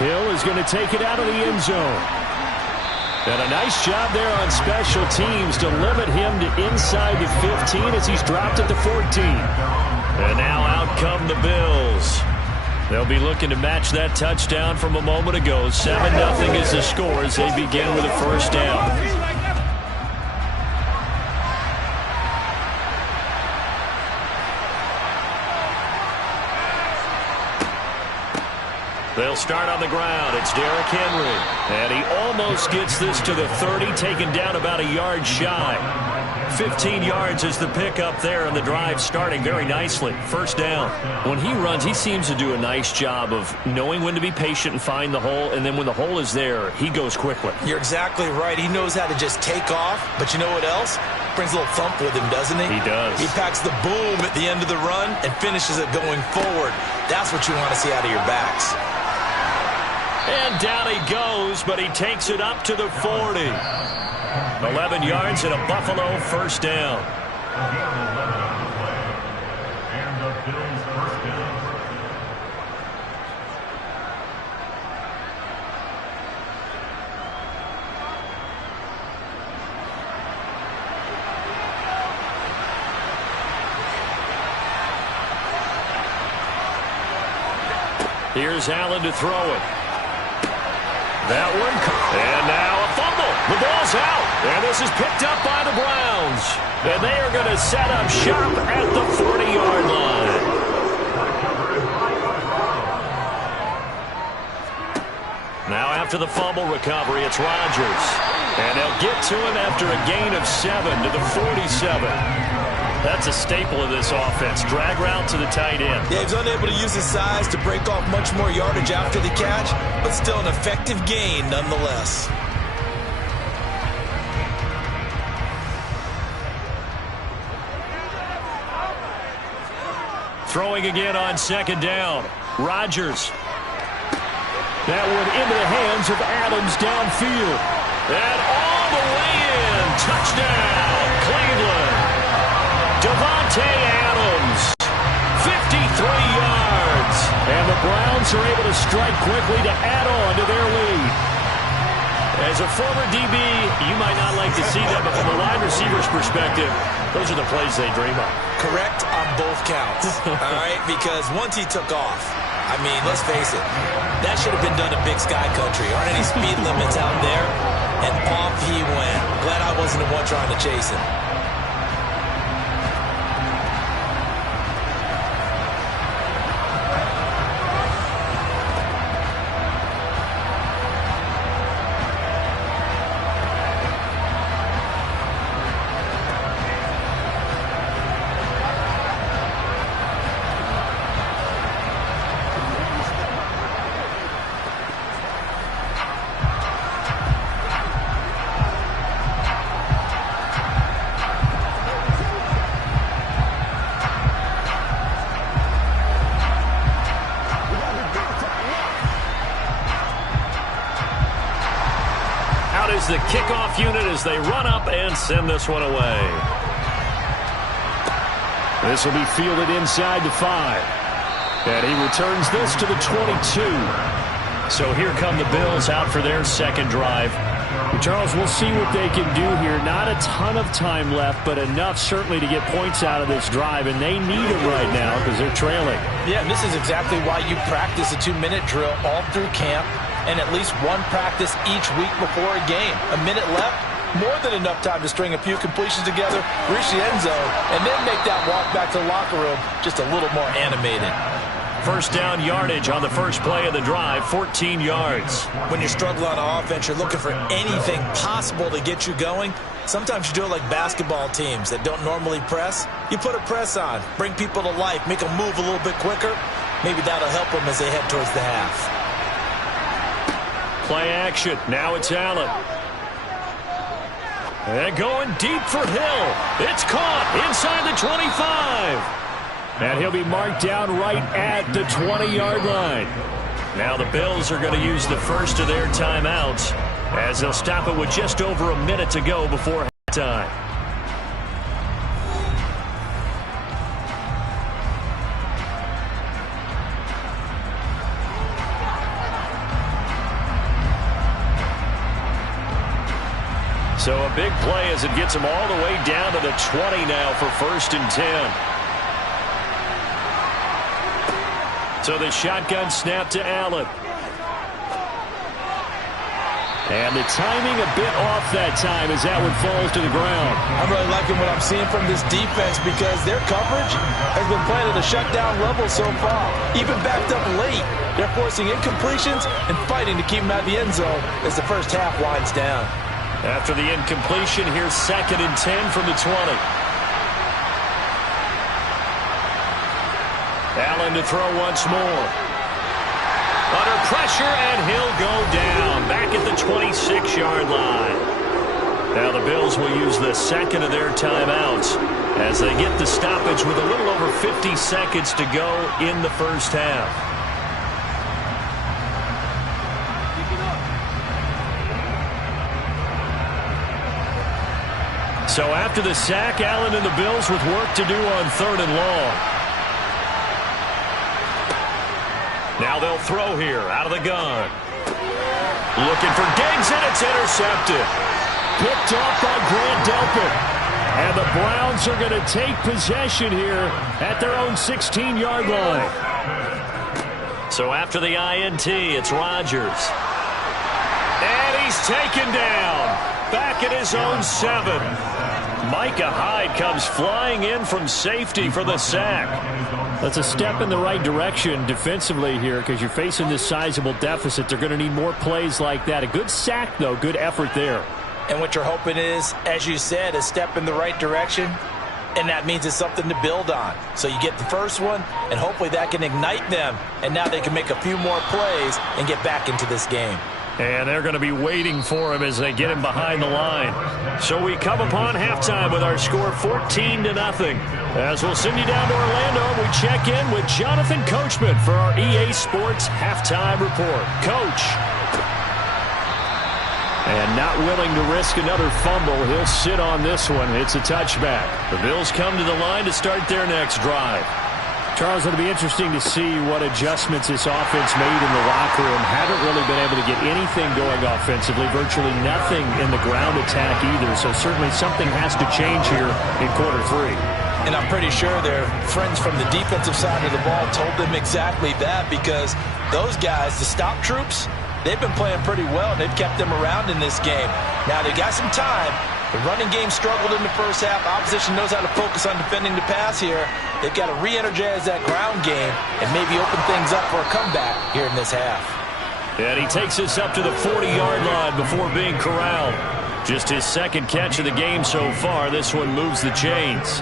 Hill is going to take it out of the end zone. And a nice job there on special teams to limit him to inside the 15 as he's dropped at the 14. And now out come the Bills. They'll be looking to match that touchdown from a moment ago. 7-0 is the score as they begin with a 1st down. They'll start on the ground. It's Derrick Henry. And he almost gets this to the 30, taken down about a yard shy. 15 yards is the pickup there, and the drive starting very nicely. 1st down. When he runs, he seems to do a nice job of knowing when to be patient and find the hole, and then when the hole is there, he goes quickly. You're exactly right. He knows how to just take off, but you know what else? Brings a little thump with him, doesn't he? He does. He packs the boom at the end of the run and finishes it going forward. That's what you want to see out of your backs. And down he goes, but he takes it up to the 40. 11 yards and a Buffalo 1st down. And the Bills 1st down. Here's Allen to throw it. That one, and now a fumble. The ball's out, and this is picked up by the Browns. And they are going to set up shop at the 40-yard line. Now after the fumble recovery, it's Rodgers. And they'll get to him after a gain of 7 to the 47. That's a staple of this offense. Drag route to the tight end. Yeah, he's unable to use his size to break off much more yardage after the catch, but still an effective gain nonetheless. Throwing again on 2nd down. Rodgers. That one into the hands of Adams downfield. And all the way in. Touchdown, Cleveland. Devontae Adams, 53 yards. And the Browns are able to strike quickly to add on to their lead. As a former DB, you might not like to see that, but from a wide receiver's perspective, those are the plays they dream of. Correct on both counts, all right? Because once he took off, I mean, let's face it, that should have been done in Big Sky Country. Aren't any speed limits out there? And off he went. Glad I wasn't the one trying to chase him. out is the kickoff unit as they run up and send this one away. This will be fielded inside the 5. And he returns this to the 22. So here come the Bills out for their second drive. Charles, we'll see what they can do here. Not a ton of time left, but enough certainly to get points out of this drive, and they need them right now because they're trailing. Yeah, and this is exactly why you practice a 2-minute drill all through camp and at least one practice each week before a game. A minute left, more than enough time to string a few completions together, reach the end zone, and then make that walk back to the locker room just a little more animated. First down yardage on the first play of the drive, 14 yards. When you struggle on offense, you're looking for anything possible to get you going. Sometimes you do it like basketball teams that don't normally press. You put a press on, bring people to life, make them move a little bit quicker. Maybe that'll help them as they head towards the half. Play action. Now it's Allen. And going deep for Hill. It's caught inside the 25. And he'll be marked down right at the 20-yard line. Now the Bills are going to use the first of their timeouts as they'll stop it with just over a minute to go before halftime. So a big play as it gets them all the way down to the 20 now for 1st and 10. So the shotgun snap to Allen. And the timing a bit off that time as that one falls to the ground. I'm really liking what I'm seeing from this defense because their coverage has been playing at a shutdown level so far. Even backed up late, they're forcing incompletions and fighting to keep them out of the end zone as the first half winds down. After the incompletion, here's 2nd and 10 from the 20. Allen to throw once more. Under pressure, and he'll go down back at the 26-yard line. Now the Bills will use the second of their timeouts as they get the stoppage with a little over 50 seconds to go in the first half. So after the sack, Allen and the Bills with work to do on 3rd and long. Now they'll throw here out of the gun. Looking for Diggs, and it's intercepted. Picked off by Grant Delpit. And the Browns are going to take possession here at their own 16-yard line. So after the INT, it's Rodgers. And he's taken down. Back at his own 7. Micah Hyde comes flying in from safety for the sack. That's a step in the right direction defensively here because you're facing this sizable deficit. They're going to need more plays like that. A good sack, though. Good effort there. And what you're hoping is, as you said, a step in the right direction, and that means it's something to build on. So you get the first one, and hopefully that can ignite them, and now they can make a few more plays and get back into this game. And they're going to be waiting for him as they get him behind the line. So we come upon halftime with our score 14-0. As we'll send you down to Orlando, we check in with Jonathan Coachman for our EA Sports Halftime Report. Coach. And not willing to risk another fumble, he'll sit on this one. It's a touchback. The Bills come to the line to start their next drive. Charles, it'll be interesting to see what adjustments this offense made in the locker room. Haven't really been able to get anything going offensively. Virtually nothing in the ground attack either. So certainly something has to change here in quarter 3. And I'm pretty sure their friends from the defensive side of the ball told them exactly that because those guys, the stop troops, they've been playing pretty well. They've kept them around in this game. Now they got some time. The running game struggled in the first half. Opposition knows how to focus on defending the pass here. They've got to re-energize that ground game and maybe open things up for a comeback here in this half. And he takes us up to the 40-yard line before being corralled. Just his second catch of the game so far. This one moves the chains.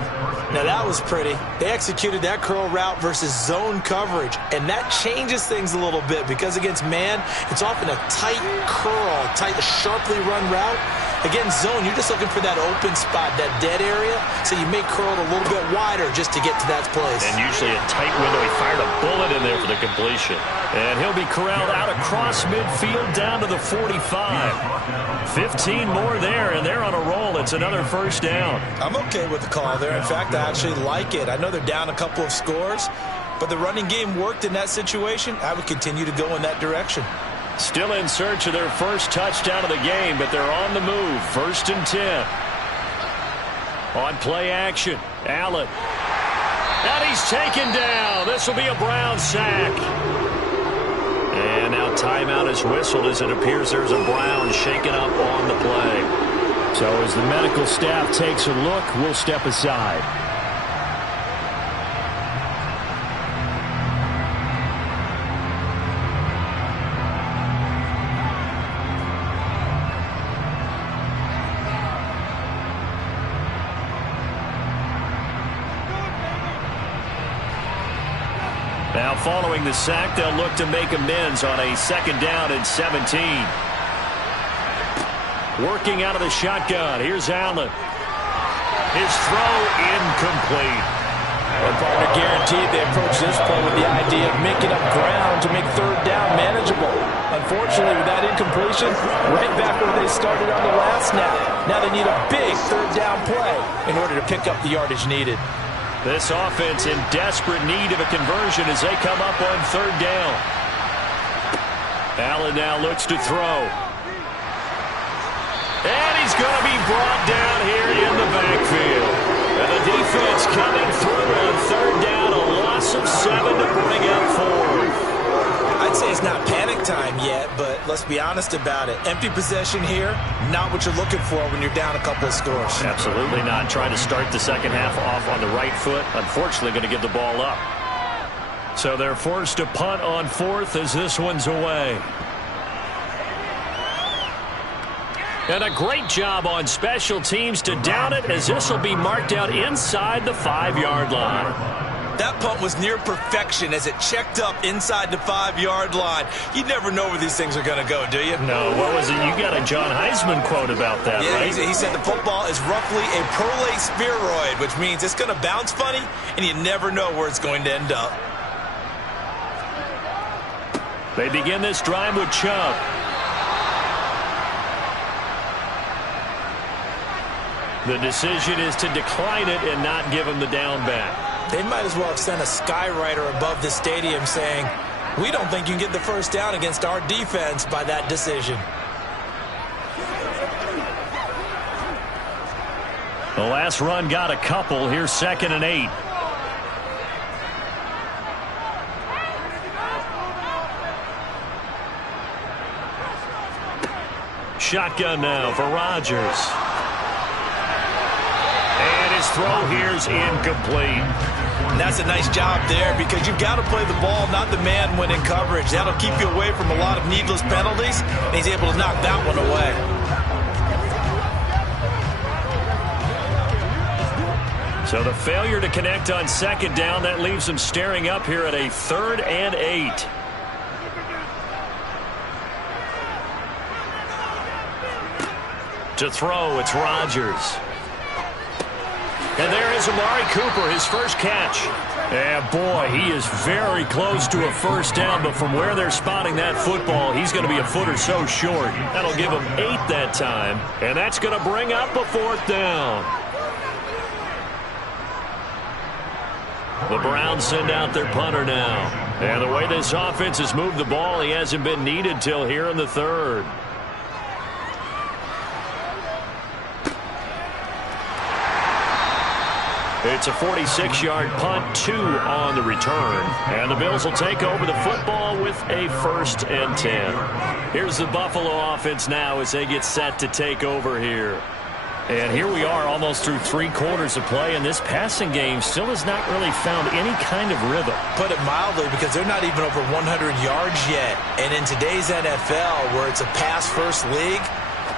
Now that was pretty. They executed that curl route versus zone coverage, and that changes things a little bit because against man, it's often a tight curl, tight, sharply run route. Against zone, you're just looking for that open spot, that dead area, so you may curl it a little bit wider just to get to that place. And usually a tight window. He fired a bullet in there for the completion. And he'll be corralled out across midfield down to the 45. 15 more there, and they're on a roll. It's another first down. I'm okay with the call there. In fact, I actually like it. I know they're down a couple of scores, but the running game worked in that situation. I would continue to go in that direction. Still in search of their first touchdown of the game, but they're on the move. 1st and 10. On play action, Allen. And he's taken down. This will be a Brown sack. And now timeout is whistled as it appears there's a Brown shaken up on the play. So as the medical staff takes a look, we'll step aside. Now following the sack, they'll look to make amends on a 2nd down and 17. Working out of the shotgun. Here's Allen. His throw incomplete. And partner guaranteed they approach this play with the idea of making up ground to make 3rd down manageable. Unfortunately, with that incompletion, right back where they started on the last snap. Now they need a big 3rd down play in order to pick up the yardage needed. This offense in desperate need of a conversion as they come up on 3rd down. Allen now looks to throw. And he's going to be brought down here in the backfield. And the defense coming through on 3rd down. A loss of 7 to bring up 4th. I'd say it's not panic time yet, but let's be honest about it. Empty possession here, not what you're looking for when you're down a couple of scores. Absolutely not. Trying to start the second half off on the right foot. Unfortunately, going to give the ball up. So they're forced to punt on 4th as this one's away. And a great job on special teams to down it as this will be marked out inside the 5-yard line. That punt was near perfection as it checked up inside the 5-yard line. You never know where these things are going to go, do you? No, what was it? You got a John Heisman quote about that, yeah, right? He said the football is roughly a prolate spheroid, which means it's going to bounce funny, and you never know where it's going to end up. They begin this drive with Chubb. The decision is to decline it and not give him the down back. They might as well have sent a skywriter above the stadium saying, we don't think you can get the first down against our defense by that decision. The last run got a couple. Here's 2nd and 8. Shotgun now for Rodgers. And his throw here's incomplete. And that's a nice job there because you've got to play the ball, not the man when in coverage. That'll keep you away from a lot of needless penalties, and he's able to knock that one away. So the failure to connect on 2nd down, that leaves them staring up here at a 3rd and 8. To throw, it's Rodgers. And there is Amari Cooper, his first catch. And boy, he is very close to a first down, but from where they're spotting that football, he's going to be a foot or so short. That'll give him 8 that time, and that's going to bring up a 4th down. The Browns send out their punter now. And the way this offense has moved the ball, he hasn't been needed till here in the 3rd. It's a 46-yard punt, 2 on the return. And the Bills will take over the football with a 1st and 10. Here's the Buffalo offense now as they get set to take over here. And here we are almost through 3 quarters of play, and this passing game still has not really found any kind of rhythm. Put it mildly, because they're not even over 100 yards yet. And in today's NFL, where it's a pass-first league,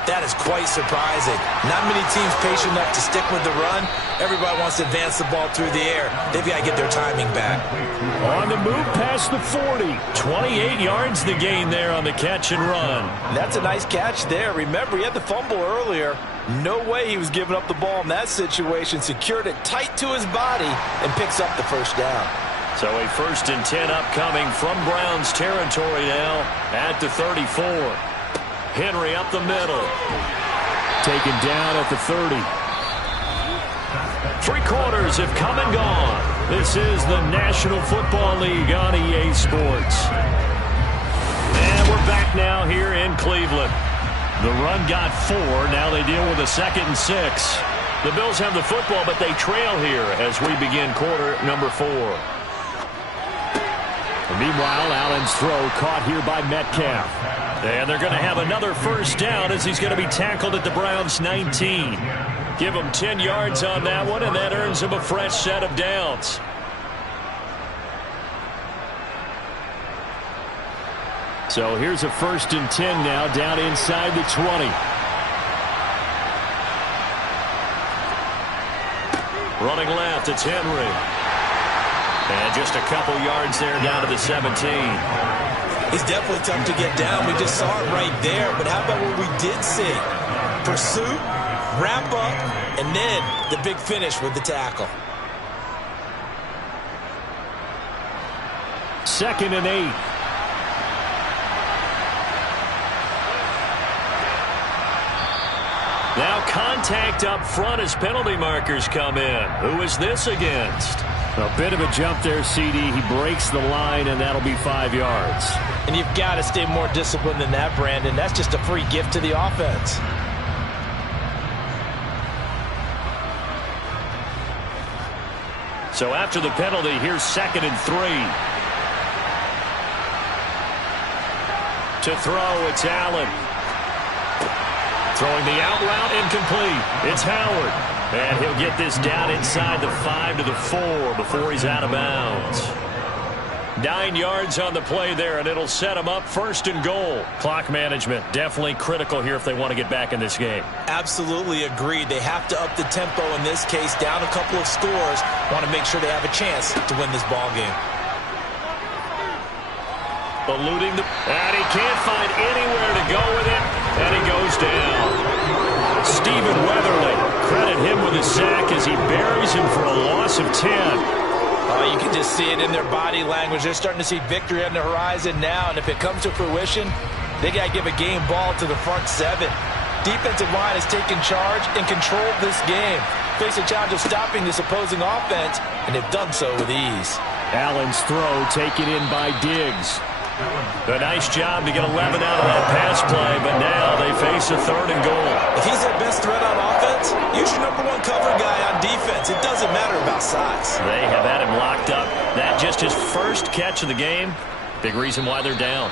that is quite surprising. Not many teams patient enough to stick with the run. Everybody wants to advance the ball through the air. They've got to get their timing back. On the move past the 40. 28 yards the gain there on the catch and run. That's a nice catch there. Remember, he had the fumble earlier. No way he was giving up the ball in that situation. Secured it tight to his body and picks up the first down. So a 1st and 10 upcoming from Browns territory now at the 34. Henry up the middle. Taken down at the 30. 3 quarters have come and gone. This is the National Football League on EA Sports. And we're back now here in Cleveland. The run got 4. Now they deal with a 2nd and 6. The Bills have the football, but they trail here as we begin quarter number 4. And meanwhile, Allen's throw caught here by Metcalf. And they're going to have another 1st down as he's going to be tackled at the Browns' 19. Give him 10 yards on that one, and that earns him a fresh set of downs. So here's a 1st and 10 now down inside the 20. Running left, it's Henry. And just a couple yards there down to the 17. He's definitely tough to get down. We just saw it right there. But how about what we did see? Pursuit, wrap up, and then the big finish with the tackle. 2nd and 8. Now contact up front as penalty markers come in. Who is this against? A bit of a jump there, CD. He breaks the line, and that'll be 5 yards. And you've got to stay more disciplined than that, Brandon. That's just a free gift to the offense. So after the penalty, here's 2nd and 3. To throw, it's Allen. Throwing the out route, incomplete. It's Howard. And he'll get this down inside the 5 to the 4 before he's out of bounds. 9 yards on the play there, and it'll set him up 1st and goal. Clock management definitely critical here if they want to get back in this game. Absolutely agreed. They have to up the tempo in this case, down a couple of scores. Want to make sure they have a chance to win this ball game. Eluding the... And he can't find anywhere to go with it, and he goes down. Stephen Weatherly, credit him with a sack as he buries him for a loss of 10. Oh, you can just see it in their body language. They're starting to see victory on the horizon now, and if it comes to fruition, they got to give a game ball to the front 7. Defensive line has taken charge and controlled this game. Face a challenge of stopping this opposing offense, and they've done so with ease. Allen's throw taken in by Diggs. A nice job to get 11 out of that pass play, but now they face a 3rd and goal. If he's their best threat on offense, use your #1 cover guy on defense. It doesn't matter about size. They have had him locked up. That just his 1st catch of the game. Big reason why they're down.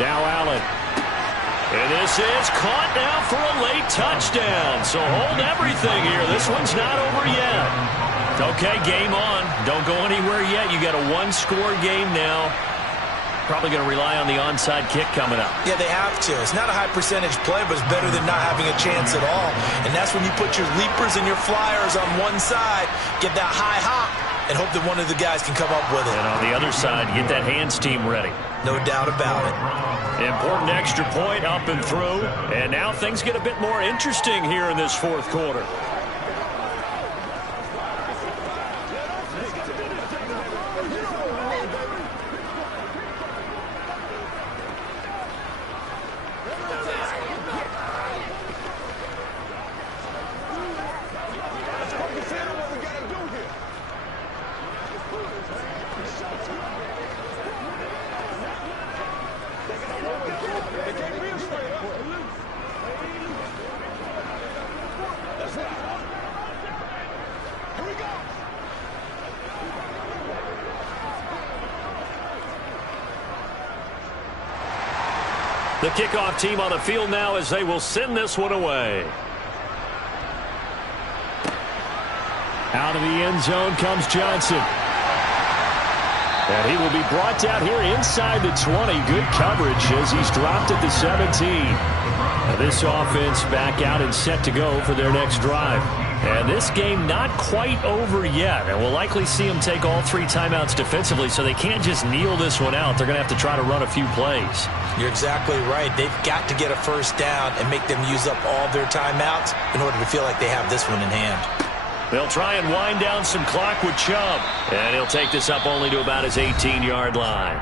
Now Allen. And this is caught now for a late touchdown. So hold everything here. This one's not over yet. Okay, game on. Don't go anywhere yet. You got a 1-score game now. Probably going to rely on the onside kick coming up. Yeah, they have to. It's not a high percentage play, but it's better than not having a chance at all. And that's when you put your leapers and your flyers on one side, get that high hop, and hope that one of the guys can come up with it. And on the other side, get that hands team ready. No doubt about it. Important extra point up and through. And now things get a bit more interesting here in this 4th quarter. The kickoff team on the field now as they will send this one away. Out of the end zone comes Johnson. And he will be brought down here inside the 20. Good coverage as he's dropped at the 17. Now this offense back out and set to go for their next drive. And this game not quite over yet. And we'll likely see them take all 3 timeouts defensively, so they can't just kneel this one out. They're going to have to try to run a few plays. You're exactly right. They've got to get a first down and make them use up all their timeouts in order to feel like they have this one in hand. They'll try and wind down some clock with Chubb. And he'll take this up only to about his 18-yard line.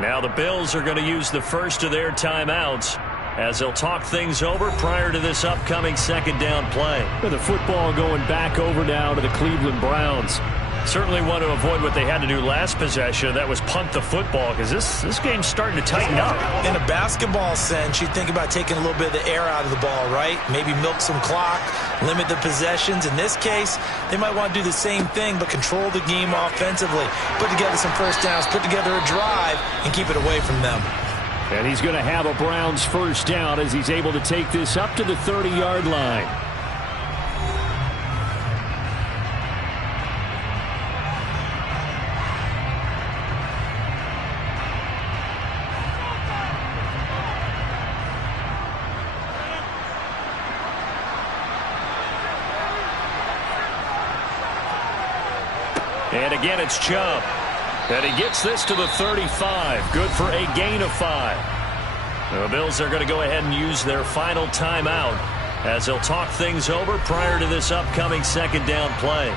Now the Bills are going to use the first of their timeouts as they'll talk things over prior to this upcoming second down play. With the football going back over now to the Cleveland Browns. Certainly want to avoid what they had to do last possession. That was punt the football, because this game's starting to tighten up. In a basketball sense, you think about taking a little bit of the air out of the ball, right? Maybe milk some clock, limit the possessions. In this case, they might want to do the same thing, but control the game offensively. Put together some first downs, put together a drive, and keep it away from them. And he's going to have a Browns first down as he's able to take this up to the 30-yard line. And again, it's Chubb. And he gets this to the 35. Good for a gain of 5. The Bills are going to go ahead and use their final timeout as they'll talk things over prior to this upcoming second down play.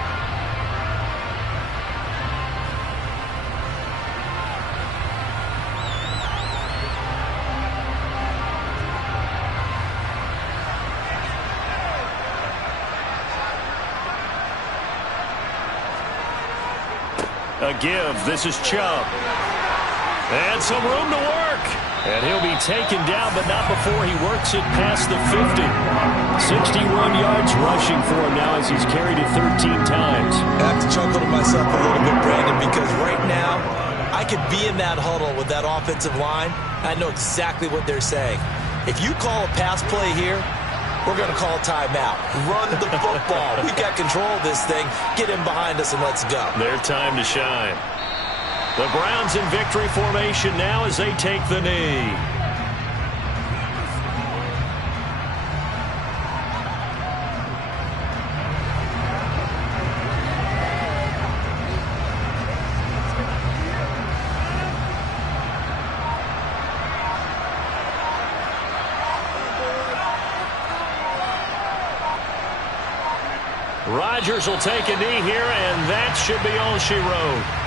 A give. This is Chubb. And some room to work. And he'll be taken down, but not before he works it past the 50. 61 yards rushing for him now as he's carried it 13 times. I have to chuckle to myself a little bit, Brandon, because right now I could be in that huddle with that offensive line. I know exactly what they're saying. If you call a pass play here, we're going to call timeout. Run the football. We've got control of this thing. Get in behind us and let's go. Their time to shine. The Browns in victory formation now as they take the knee. Rodgers will take a knee here, and that should be all she wrote.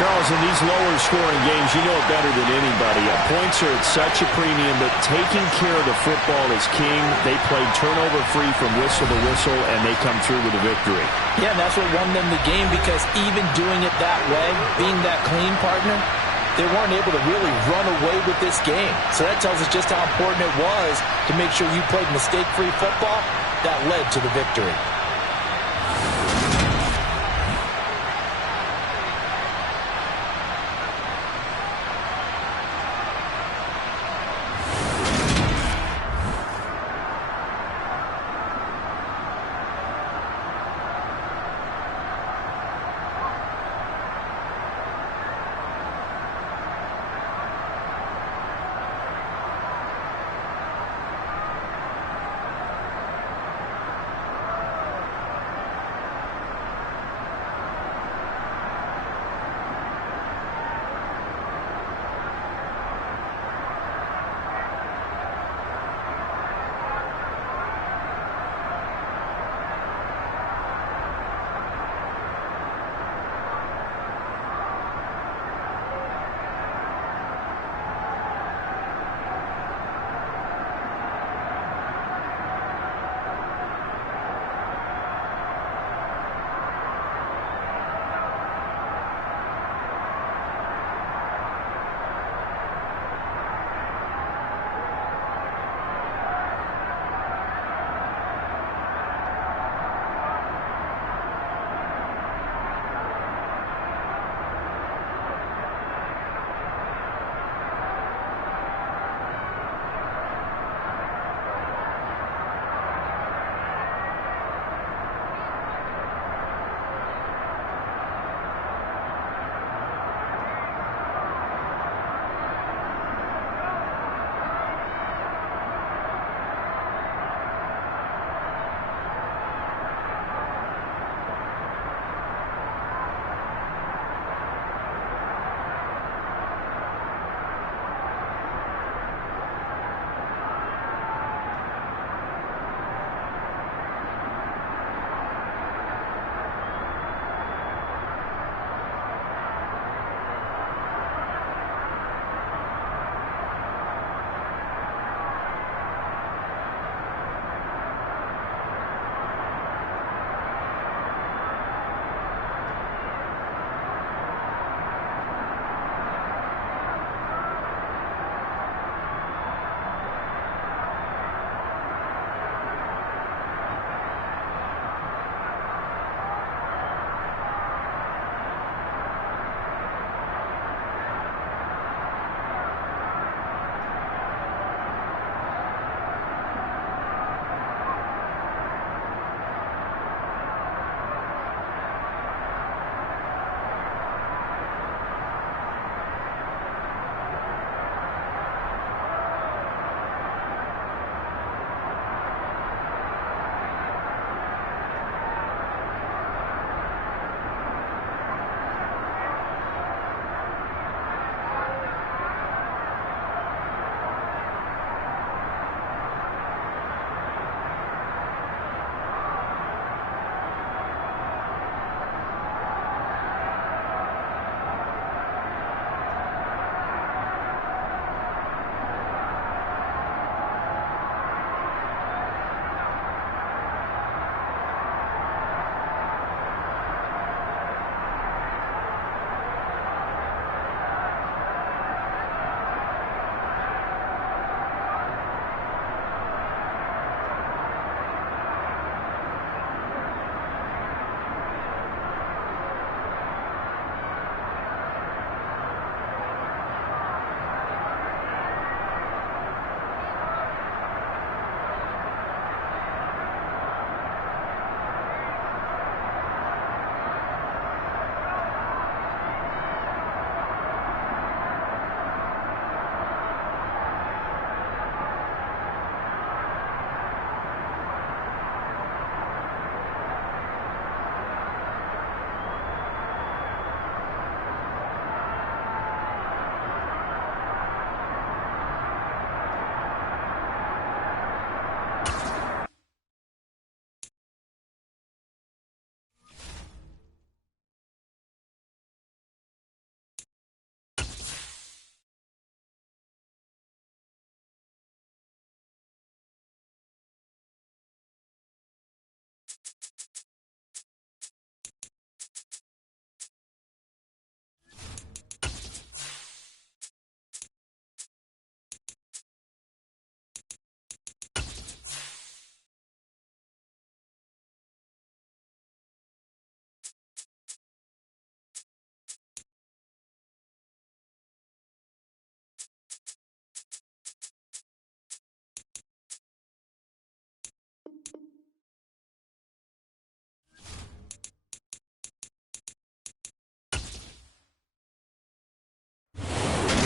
Charles, in these lower scoring games, you know it better than anybody. Points are at such a premium, but taking care of the football is king. They played turnover-free from whistle to whistle, and they come through with a victory. Yeah, and that's what won them the game, because even doing it that way, being that clean partner, they weren't able to really run away with this game. So that tells us just how important it was to make sure you played mistake-free football. That led to the victory.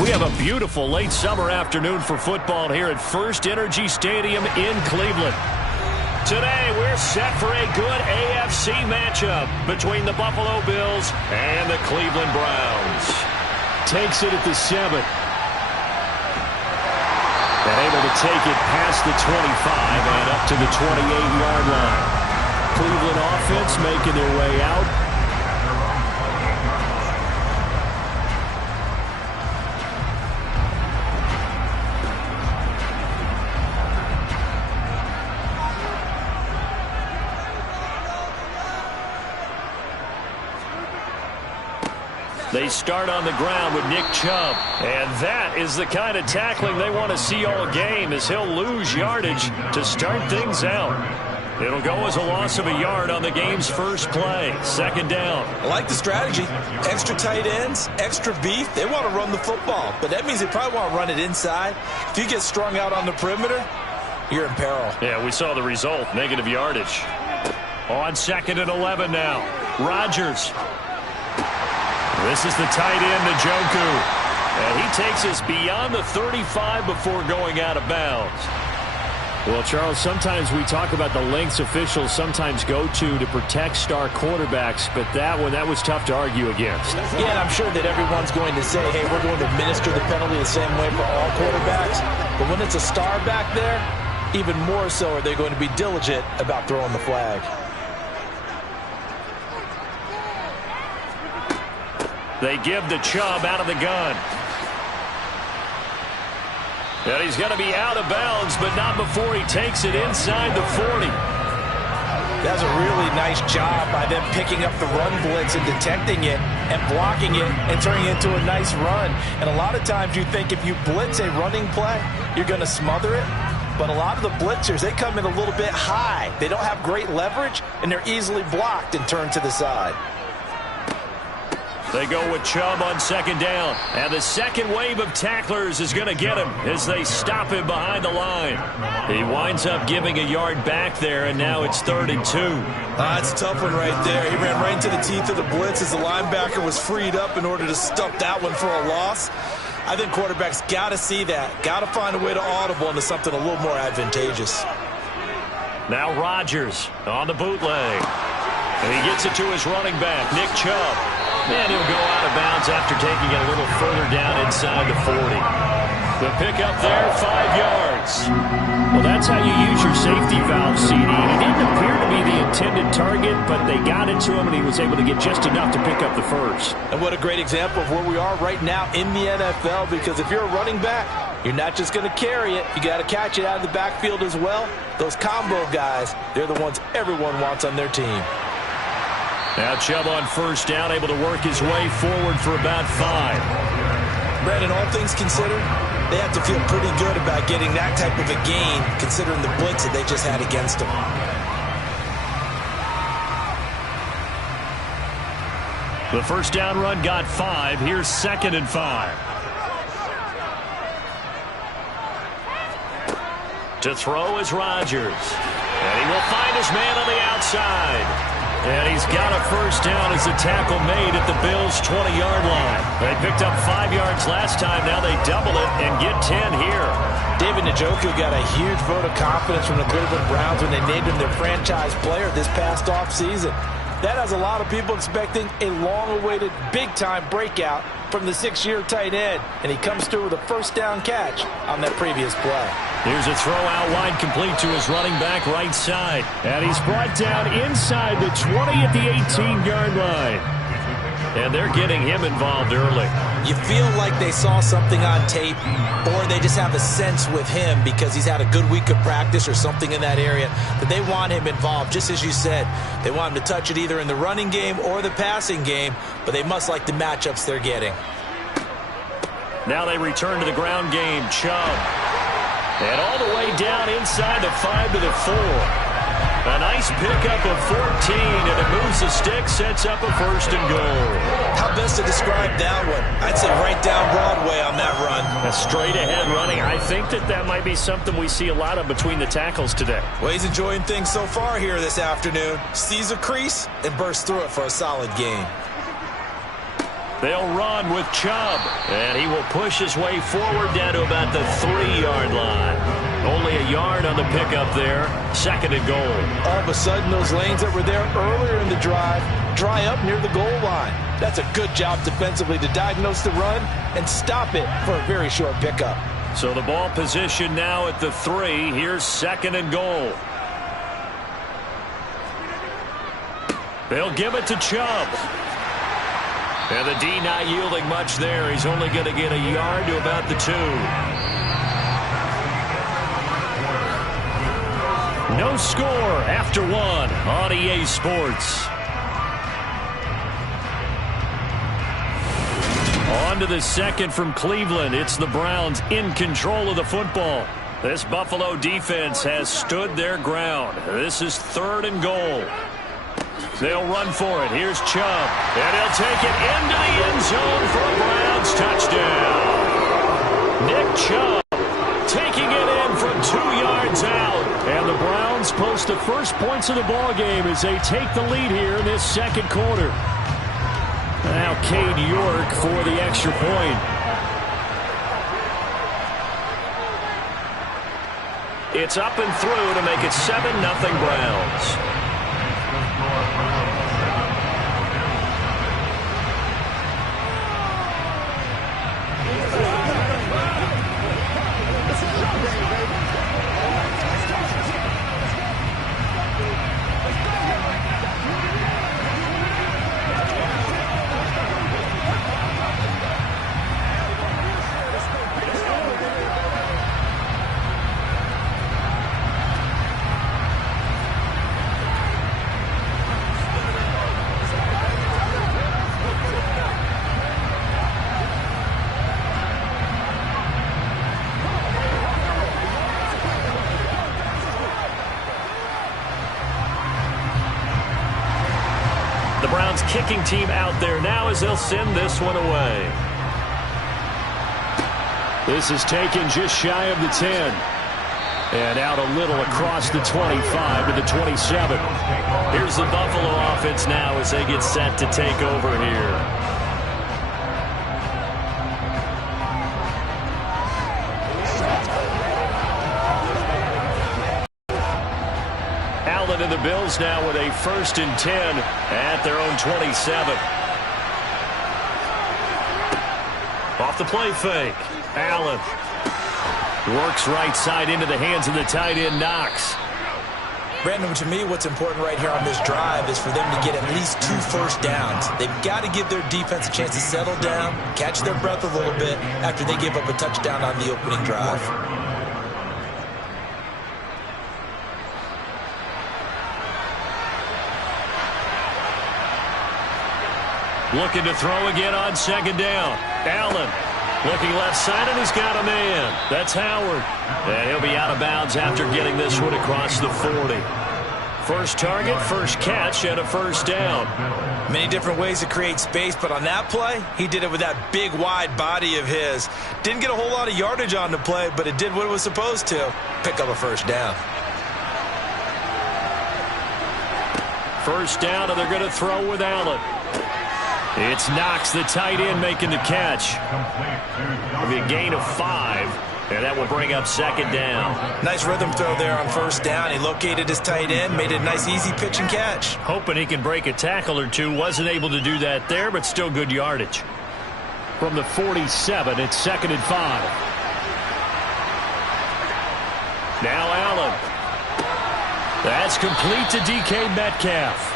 We have a beautiful late summer afternoon for football here at First Energy Stadium in Cleveland. Today, we're set for a good AFC matchup between the Buffalo Bills and the Cleveland Browns. Takes it at the 7. And able to take it past the 25 and up to the 28-yard line. Cleveland offense making their way out. They start on the ground with Nick Chubb. And that is the kind of tackling they want to see all game, as he'll lose yardage to start things out. It'll go as a loss of a yard on the game's first play. Second down. I like the strategy. Extra tight ends, extra beef. They want to run the football, but that means they probably want to run it inside. If you get strung out on the perimeter, you're in peril. Yeah, we saw the result. Negative yardage. On 2nd and 11 now. Rodgers. This is the tight end, Njoku. And he takes us beyond the 35 before going out of bounds. Well, Charles, sometimes we talk about the lengths officials sometimes go to protect star quarterbacks, but that was tough to argue against. Yeah, and I'm sure that everyone's going to say, hey, we're going to administer the penalty the same way for all quarterbacks. But when it's a star back there, even more so are they going to be diligent about throwing the flag. They give the Chubb out of the gun. And he's going to be out of bounds, but not before he takes it inside the 40. That's a really nice job by them picking up the run blitz and detecting it and blocking it and turning it into a nice run. And a lot of times you think if you blitz a running play, you're going to smother it. But a lot of the blitzers, they come in a little bit high. They don't have great leverage, and they're easily blocked and turned to the side. They go with Chubb on 2nd down. And the second wave of tacklers is going to get him as they stop him behind the line. He winds up giving a yard back there, and now it's 3rd and 2. That's a tough one right there. He ran right into the teeth of the blitz as the linebacker was freed up in order to stuff that one for a loss. I think quarterbacks got to see that. Got to find a way to audible into something a little more advantageous. Now Rodgers on the bootleg. And he gets it to his running back, Nick Chubb. And he'll go out of bounds after taking it a little further down inside the 40. The pickup there, 5 yards. Well, that's how you use your safety valve, CD. He didn't appear to be the intended target, but they got into him, and he was able to get just enough to pick up the first. And what a great example of where we are right now in the NFL, because if you're a running back, you're not just going to carry it. You got to catch it out of the backfield as well. Those combo guys, they're the ones everyone wants on their team. Now Chubb on 1st down, able to work his way forward for about 5. Brandon, all things considered, they have to feel pretty good about getting that type of a gain, considering the blitz that they just had against them. The 1st down run got 5. Here's 2nd and 5. To throw is Rodgers. And he will find his man on the outside. And he's got a 1st down as the tackle made at the Bills' 20-yard line. They picked up 5 yards last time. Now they double it and get 10 here. David Njoku got a huge vote of confidence from the Cleveland Browns when they named him their franchise player this past offseason. That has a lot of people expecting a long-awaited, big-time breakout from the 6-year tight end. And he comes through with a 1st down catch on that previous play. Here's a throw out wide, complete to his running back right side. And he's brought down inside the 20 at the 18-yard line. And they're getting him involved early. You feel like they saw something on tape, or they just have a sense with him because he's had a good week of practice or something in that area that they want him involved. Just as you said, they want him to touch it either in the running game or the passing game, but they must like the matchups they're getting. Now they return to the ground game. Chubb. And all the way down inside the 5 to the 4. A nice pickup of 14, and it moves the stick, sets up a 1st and goal. How best to describe that one? I'd say right down Broadway on that run. A straight-ahead running. I think that might be something we see a lot of between the tackles today. Well, he's enjoying things so far here this afternoon. Sees a crease and bursts through it for a solid gain. They'll run with Chubb, and he will push his way forward down to about the 3-yard line. Only a yard on the pickup there. 2nd and goal. All of a sudden, those lanes that were there earlier in the drive dry up near the goal line. That's a good job defensively to diagnose the run and stop it for a very short pickup. So the ball position now at the 3. Here's 2nd and goal. They'll give it to Chubb. And the D not yielding much there. He's only going to get a yard to about the 2. No score after 1 on EA Sports. On to the 2nd from Cleveland. It's the Browns in control of the football. This Buffalo defense has stood their ground. This is 3rd and goal. They'll run for it. Here's Chubb. And he'll take it into the end zone for a Browns touchdown. Nick Chubb taking it in from 2 yards out. And the Browns post the first points of the ball game as they take the lead here in this 2nd quarter. Now Cade York for the extra point. It's up and through to make it 7-0 Browns. The Browns kicking team out there now as they'll send this one away. This is taken just shy of the 10. And out a little across the 25 to the 27. Here's the Buffalo offense now as they get set to take over here. Allen and the Bills now with a 1st and 10 at their own 27. Off the play fake. Allen works right side into the hands of the tight end, Knox. Brandon, to me, what's important right here on this drive is for them to get at least 2 first downs. They've got to give their defense a chance to settle down, catch their breath a little bit after they give up a touchdown on the opening drive. Looking to throw again on 2nd down. Allen looking left side, and he's got a man. That's Howard. And he'll be out of bounds after getting this one across the 40. First target, first catch, and a 1st down. Many different ways to create space, but on that play, he did it with that big, wide body of his. Didn't get a whole lot of yardage on the play, but it did what it was supposed to. Pick up a 1st down. 1st down, and they're going to throw with Allen. It's Knox, the tight end, making the catch. It'll be a gain of 5, and that will bring up 2nd down. Nice rhythm throw there on 1st down. He located his tight end, made it a nice, easy pitch and catch. Hoping he can break a tackle or two. Wasn't able to do that there, but still good yardage. From the 47, it's 2nd and 5. Now Allen. That's complete to DK Metcalf.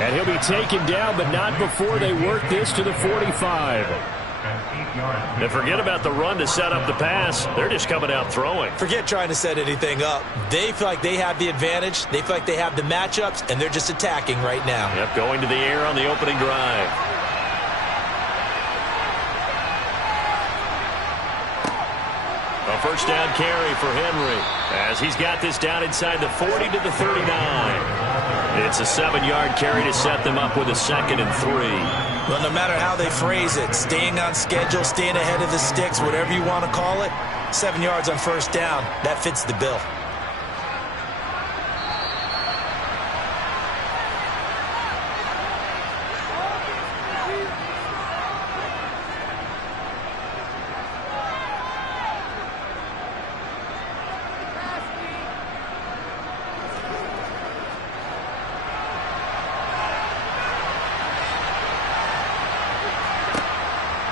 And he'll be taken down, but not before they work this to the 45. And forget about the run to set up the pass. They're just coming out throwing. Forget trying to set anything up. They feel like they have the advantage. They feel like they have the matchups, and they're just attacking right now. Yep, going to the air on the opening drive. A 1st down carry for Henry as he's got this down inside the 40 to the 39. It's a 7-yard carry to set them up with a 2nd and 3. Well, no matter how they phrase it, staying on schedule, staying ahead of the sticks, whatever you want to call it, 7 yards on 1st down, that fits the bill.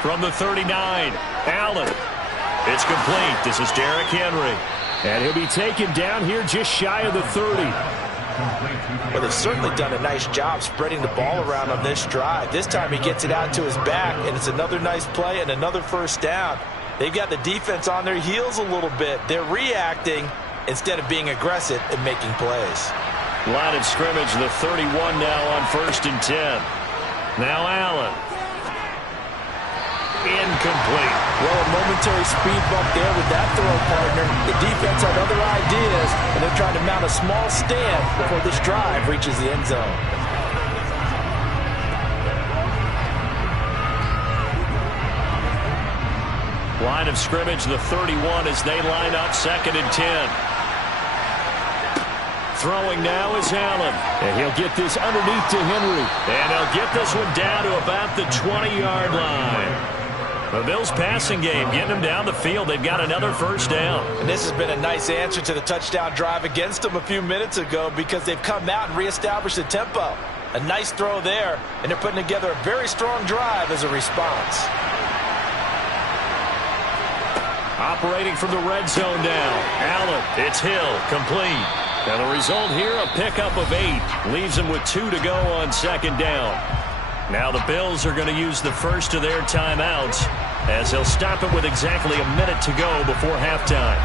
from the 39. Allen. It's complete. This is Derrick Henry. And he'll be taken down here just shy of the 30. Well, they've certainly done a nice job spreading the ball around on this drive. This time he gets it out to his back, and it's another nice play and another first down. They've got the defense on their heels a little bit. They're reacting instead of being aggressive and making plays. Line of scrimmage, the 31 now on 1st and 10. Now Allen. Incomplete. Well, a momentary speed bump there with that throw, partner. The defense had other ideas, and they're trying to mount a small stand before this drive reaches the end zone. Line of scrimmage, the 31 as they line up 2nd and 10. Throwing now is Allen. And he'll get this underneath to Henry. And he'll get this one down to about the 20-yard line. The Bills' passing game getting them down the field. They've got another first down. And this has been a nice answer to the touchdown drive against them a few minutes ago because they've come out and reestablished the tempo. A nice throw there, and they're putting together a very strong drive as a response. Operating from the red zone now. Allen, it's Hill, complete. And the result here, a pickup of 8. Leaves them with 2 to go on 2nd down. Now the Bills are going to use the first of their timeouts as they'll stop it with exactly a minute to go before halftime.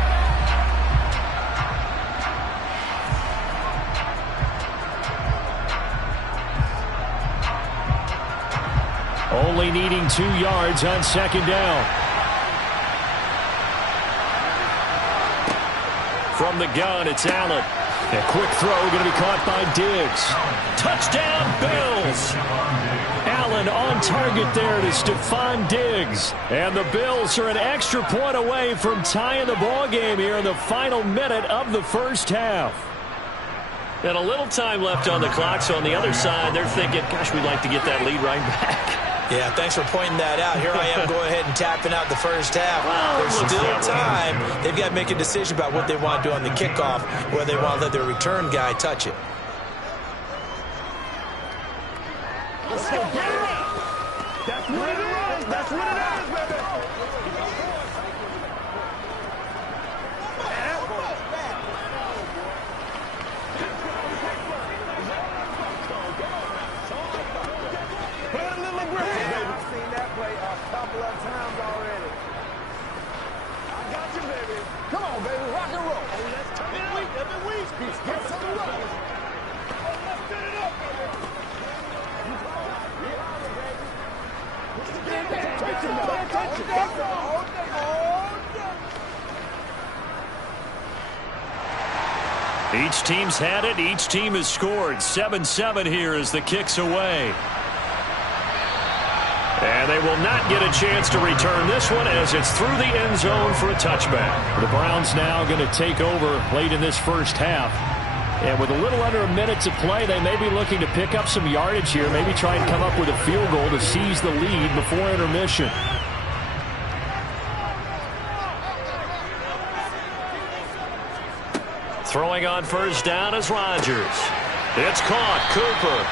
Only needing 2 yards on 2nd down. From the gun, it's Allen. A quick throw going to be caught by Diggs. Touchdown, Bills! Allen on target there to Stephon Diggs. And the Bills are an extra point away from tying the ball game here in the final minute of the first half. And a little time left on the clock, so on the other side, they're thinking, gosh, we'd like to get that lead right back. Yeah, thanks for pointing that out. Here I am going ahead and tapping out the first half. There's still time. They've got to make a decision about what they want to do on the kickoff, whether they want to let their return guy touch it. Let's go, get it up. That's what it is. That's what it is, baby. Put a little aggressive, baby. I've seen that play a couple of times already. I got you, baby. Come on, baby. Rock and roll. Oh, let's turn it up. Every week. Get some roll. Let's turn it up, baby. Each team's had it. Each team has scored. 7-7 here as the kick's away. And they will not get a chance to return this one as it's through the end zone for a touchback. The Browns now going to take over late in this first half. And with a little under a minute to play, they may be looking to pick up some yardage here, maybe try and come up with a field goal to seize the lead before intermission. Throwing on first down is Rodgers. It's caught. Cooper.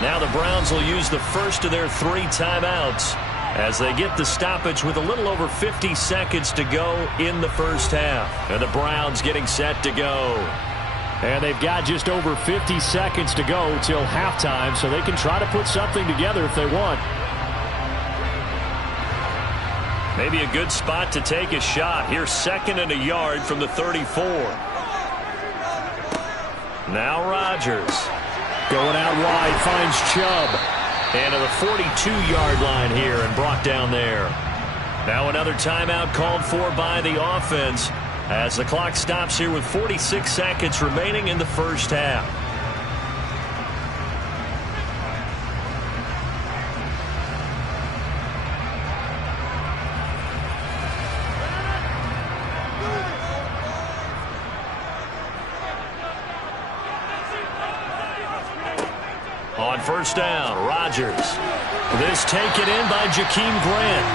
Now the Browns will use the first of their 3 timeouts as they get the stoppage with a little over 50 seconds to go in the first half. And the Browns getting set to go. And they've got just over 50 seconds to go till halftime, so they can try to put something together if they want. Maybe a good spot to take a shot. Here's 2nd and a yard from the 34. Now Rodgers. Going out wide, finds Chubb. And to the 42-yard line here and brought down there. Now another timeout called for by the offense as the clock stops here with 46 seconds remaining in the first half. On first down, Rodgers. This taken in by Jakeem Grant.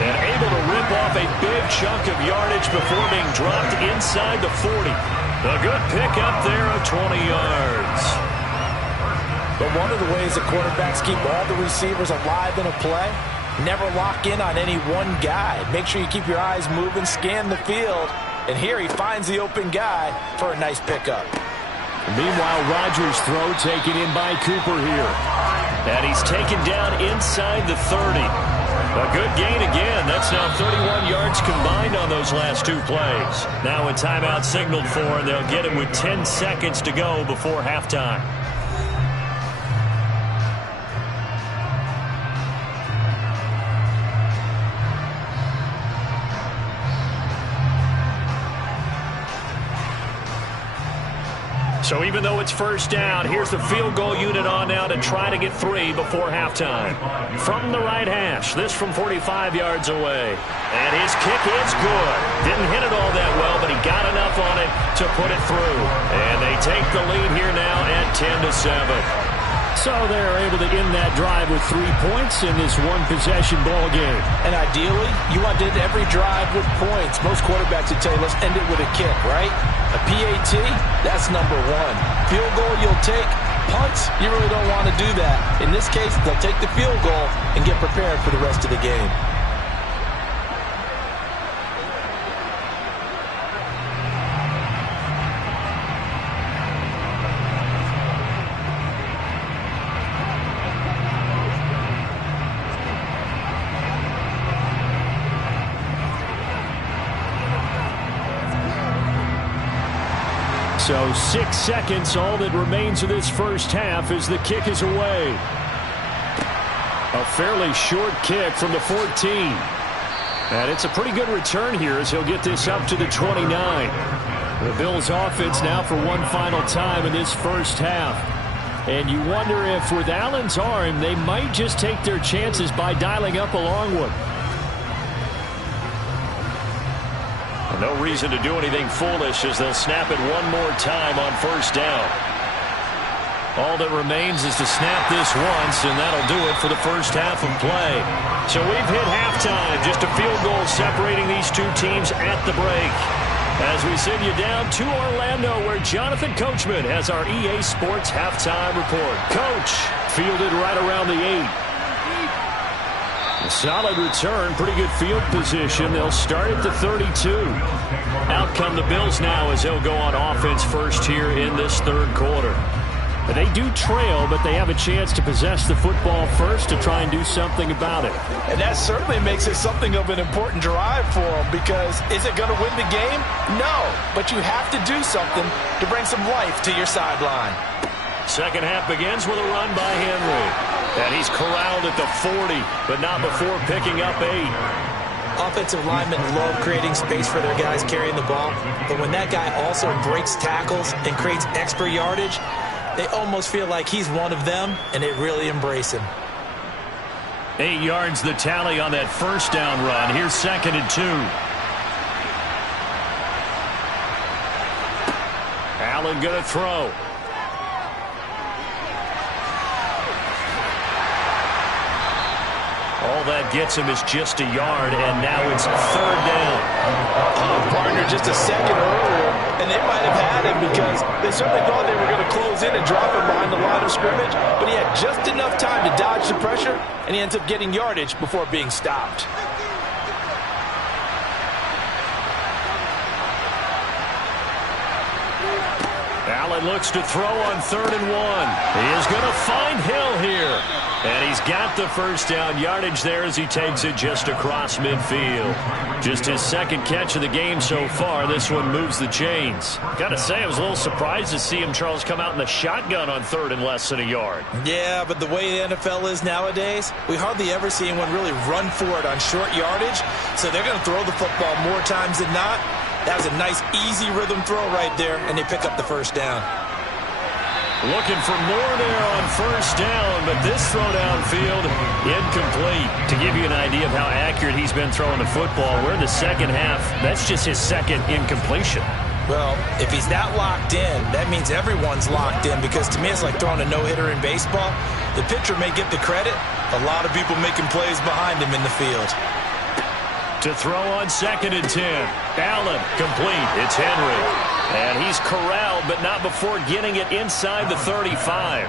And able to rip off a big chunk of yardage before being dropped inside the 40. A good pickup there of 20 yards. But one of the ways the quarterbacks keep all the receivers alive in a play never lock in on any one guy. Make sure you keep your eyes moving, scan the field, and here he finds the open guy for a nice pickup. Meanwhile, Rodgers' throw taken in by Cooper here. And he's taken down inside the 30. A good gain again. That's now 31 yards combined on those last two plays. Now a timeout signaled for, and they'll get him with 10 seconds to go before halftime. So even though it's first down, here's the field goal unit on now to try to get 3 before halftime. From the right hash, this from 45 yards away. And his kick is good. Didn't hit it all that well, but he got enough on it to put it through. And they take the lead here now at 10-7. So they're able to end that drive with 3 points in this one-possession ball game. And ideally, you want to end every drive with points. Most quarterbacks would tell you, let's end it with a kick, right? A PAT, that's number 1. Field goal you'll take. Punts, you really don't want to do that. In this case, they'll take the field goal and get prepared for the rest of the game. So 6 seconds, all that remains of this first half as the kick is away. A fairly short kick from the 14. And it's a pretty good return here as he'll get this up to the 29. The Bills offense now for one final time in this first half. And you wonder if with Allen's arm, they might just take their chances by dialing up a long one. No reason to do anything foolish as they'll snap it one more time on first down. All that remains is to snap this once, and that'll do it for the first half of play. So we've hit halftime. Just a field goal separating these two teams at the break. As we send you down to Orlando, where Jonathan Coachman has our EA Sports halftime report. Coach, fielded right around the 8. A solid return, pretty good field position. They'll start at the 32. Out come the Bills now as they'll go on offense first here in this third quarter. But they do trail, but they have a chance to possess the football first to try and do something about it. And that certainly makes it something of an important drive for them, because is it going to win the game? No, but you have to do something to bring some life to your sideline. Second half begins with a run by Henry. And he's corralled at the 40, but not before picking up 8. Offensive linemen love creating space for their guys carrying the ball, but when that guy also breaks tackles and creates extra yardage, they almost feel like he's one of them, and they really embrace him. 8 yards the tally on that first down run. Here's 2nd and 2. Allen going to throw. All that gets him is just a yard, and now it's 3rd down. Partner just a second earlier, and they might have had him because they certainly thought they were going to close in and drop him behind the line of scrimmage, but he had just enough time to dodge the pressure, and he ends up getting yardage before being stopped. Allen looks to throw on 3rd and 1. He is going to find Hill here. And he's got the first down yardage there as he takes it just across midfield. Just his second catch of the game so far. This one moves the chains. Got to say, I was a little surprised to see him, Charles, come out in the shotgun on 3rd and less than a yard. Yeah, but the way the NFL is nowadays, we hardly ever see anyone really run for it on short yardage. So they're going to throw the football more times than not. That was a nice, easy rhythm throw right there, and they pick up the first down. Looking for more there on first down, but this throw downfield incomplete. To give you an idea of how accurate he's been throwing the football, we're in the second half. That's just his second incompletion. Well, if he's that locked in, that means everyone's locked in, because to me it's like throwing a no-hitter in baseball. The pitcher may get the credit. A lot of people making plays behind him in the field. To throw on 2nd and 10. Allen complete. It's Henry. And he's corralled, but not before getting it inside the 35.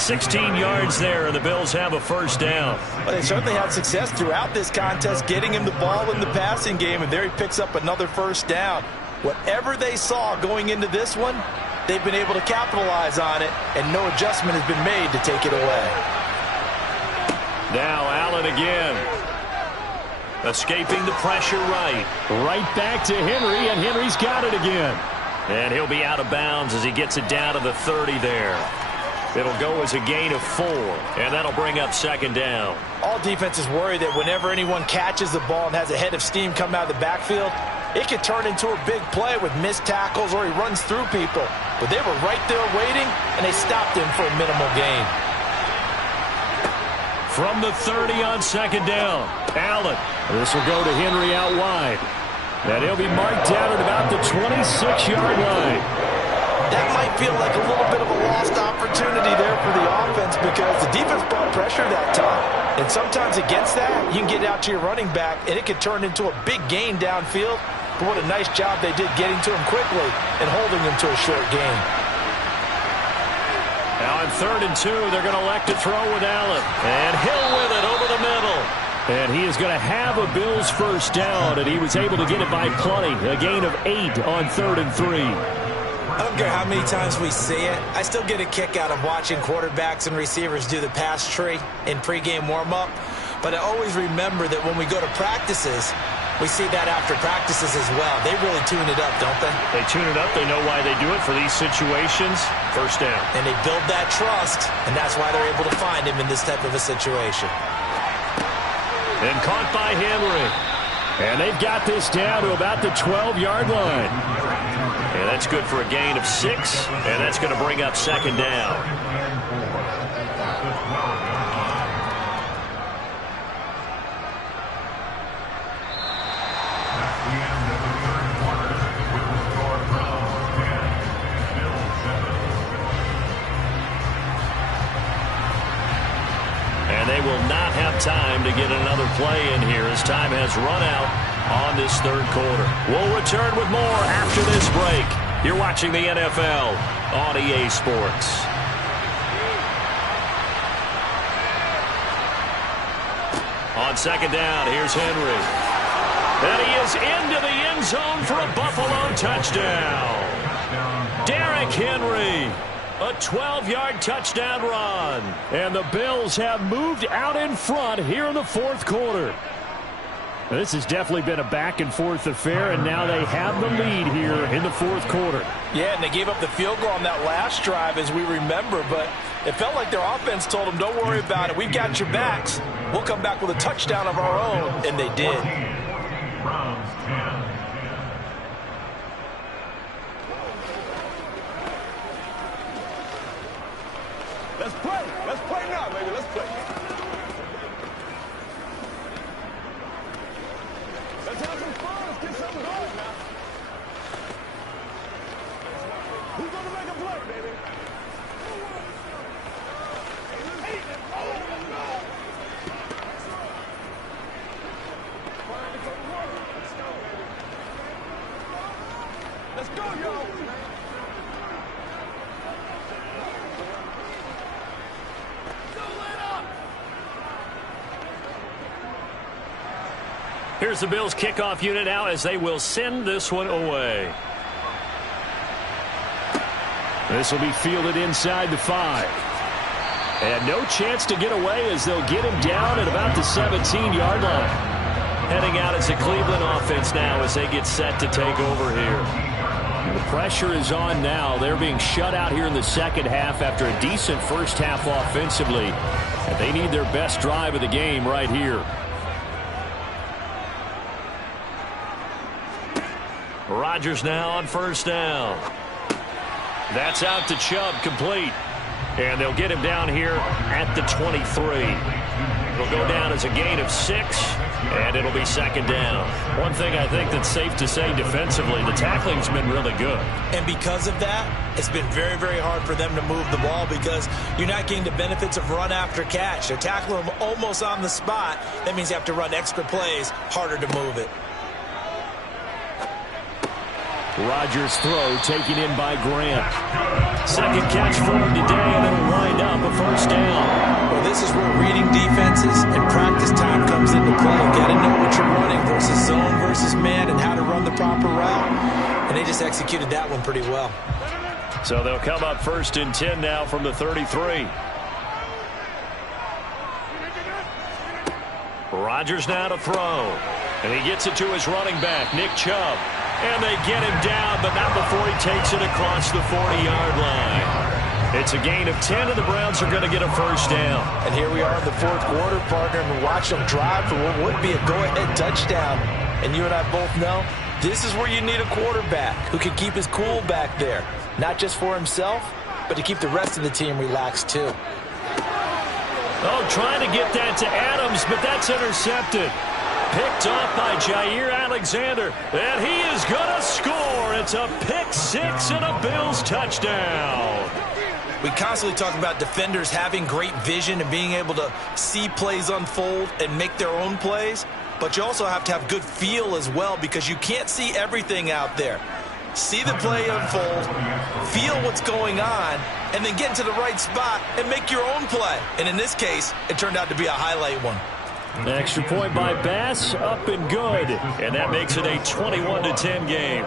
16 yards there, and the Bills have a first down. Well, they certainly had success throughout this contest, getting him the ball in the passing game, and there he picks up another first down. Whatever they saw going into this one, they've been able to capitalize on it, and no adjustment has been made to take it away. Now Allen again. Escaping the pressure right. Right back to Henry, and Henry's got it again. And he'll be out of bounds as he gets it down to the 30 there. It'll go as a gain of 4, and that'll bring up second down. All defenses worry that whenever anyone catches the ball and has a head of steam come out of the backfield, it could turn into a big play with missed tackles or he runs through people. But they were right there waiting, and they stopped him for a minimal gain. From the 30 on second down, Allen. This will go to Henry out wide. And he'll be marked down at about the 26-yard line. That might feel like a little bit of a lost opportunity there for the offense because the defense brought pressure that time. And sometimes against that, you can get out to your running back, and it could turn into a big gain downfield. But what a nice job they did getting to him quickly and holding him to a short gain. Now on 3rd and 2, they're going to elect to throw with Allen. And Hill with it over the middle. And he is going to have a Bills first down, and he was able to get it by plenty. A gain of 8 on 3rd and 3. I don't care how many times we see it. I still get a kick out of watching quarterbacks and receivers do the pass tree in pregame warm-up. But I always remember that when we go to practices, we see that after practices as well. They really tune it up, don't they? They tune it up. They know why they do it for these situations. First down. And they build that trust, and that's why they're able to find him in this type of a situation. And caught by Henry. And they've got this down to about the 12-yard line. And that's good for a gain of 6. And that's going to bring up second down. And they will not have time to get another play in here as time has run out on this third quarter. We'll return with more after this break. You're watching the NFL on EA Sports. On second down, here's Henry. And he is into the end zone for a Buffalo touchdown. Derrick Henry. A 12-yard touchdown run. And the Bills have moved out in front here in the fourth quarter. This has definitely been a back-and-forth affair, and now they have the lead here in the fourth quarter. Yeah, and they gave up the field goal on that last drive, as we remember, but it felt like their offense told them, don't worry about it. We've got your backs. We'll come back with a touchdown of our own, and they did. Browns 10. Let's play. Let's play now, baby. Let's play. Let's have some fun. Let's get something going now. Who's going to make a play, baby? Let's go, y'all. Here's the Bills kickoff unit now as they will send this one away. This will be fielded inside the 5. And no chance to get away as they'll get him down at about the 17-yard line. Heading out as a Cleveland offense now as they get set to take over here. The pressure is on now. They're being shut out here in the second half after a decent first half offensively. And they need their best drive of the game right here. Rodgers now on first down. That's out to Chubb, complete. And they'll get him down here at the 23. It'll go down as a gain of 6, and it'll be second down. One thing I think that's safe to say defensively, the tackling's been really good. And because of that, it's been very, very hard for them to move the ball because you're not getting the benefits of run after catch. They're tackling them almost on the spot. That means you have to run extra plays, harder to move it. Rodgers' throw taken in by Grant. Second catch for him today, and it'll wind up a first down. Well, this is where reading defenses and practice time comes into play. Got to know what you're running versus zone versus man and how to run the proper route. And they just executed that one pretty well. So they'll come up 1st and 10 now from the 33. Rodgers now to throw. And he gets it to his running back, Nick Chubb. And they get him down, but not before he takes it across the 40-yard line. It's a gain of 10, and the Browns are going to get a first down. And here we are in the fourth quarter, partner, and watch them drive for what would be a go-ahead touchdown. And you and I both know this is where you need a quarterback who can keep his cool back there. Not just for himself, but to keep the rest of the team relaxed, too. Oh, trying to get that to Adams, but that's intercepted. Picked off by Jair Alexander, and he is going to score. It's a pick six and a Bills touchdown. We constantly talk about defenders having great vision and being able to see plays unfold and make their own plays, but you also have to have good feel as well because you can't see everything out there. See the play unfold, feel what's going on, and then get into the right spot and make your own play. And in this case, it turned out to be a highlight one. Extra point by Bass, up and good. And that makes it a 21-10 game.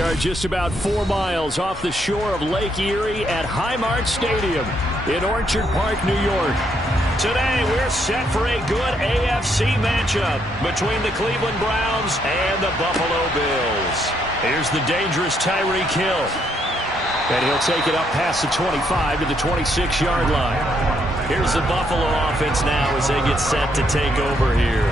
We are just about 4 miles off the shore of Lake Erie at Highmark Stadium in Orchard Park, New York. Today, we're set for a good AFC matchup between the Cleveland Browns and the Buffalo Bills. Here's the dangerous Tyreek Hill. And he'll take it up past the 25 to the 26-yard line. Here's the Buffalo offense now as they get set to take over here.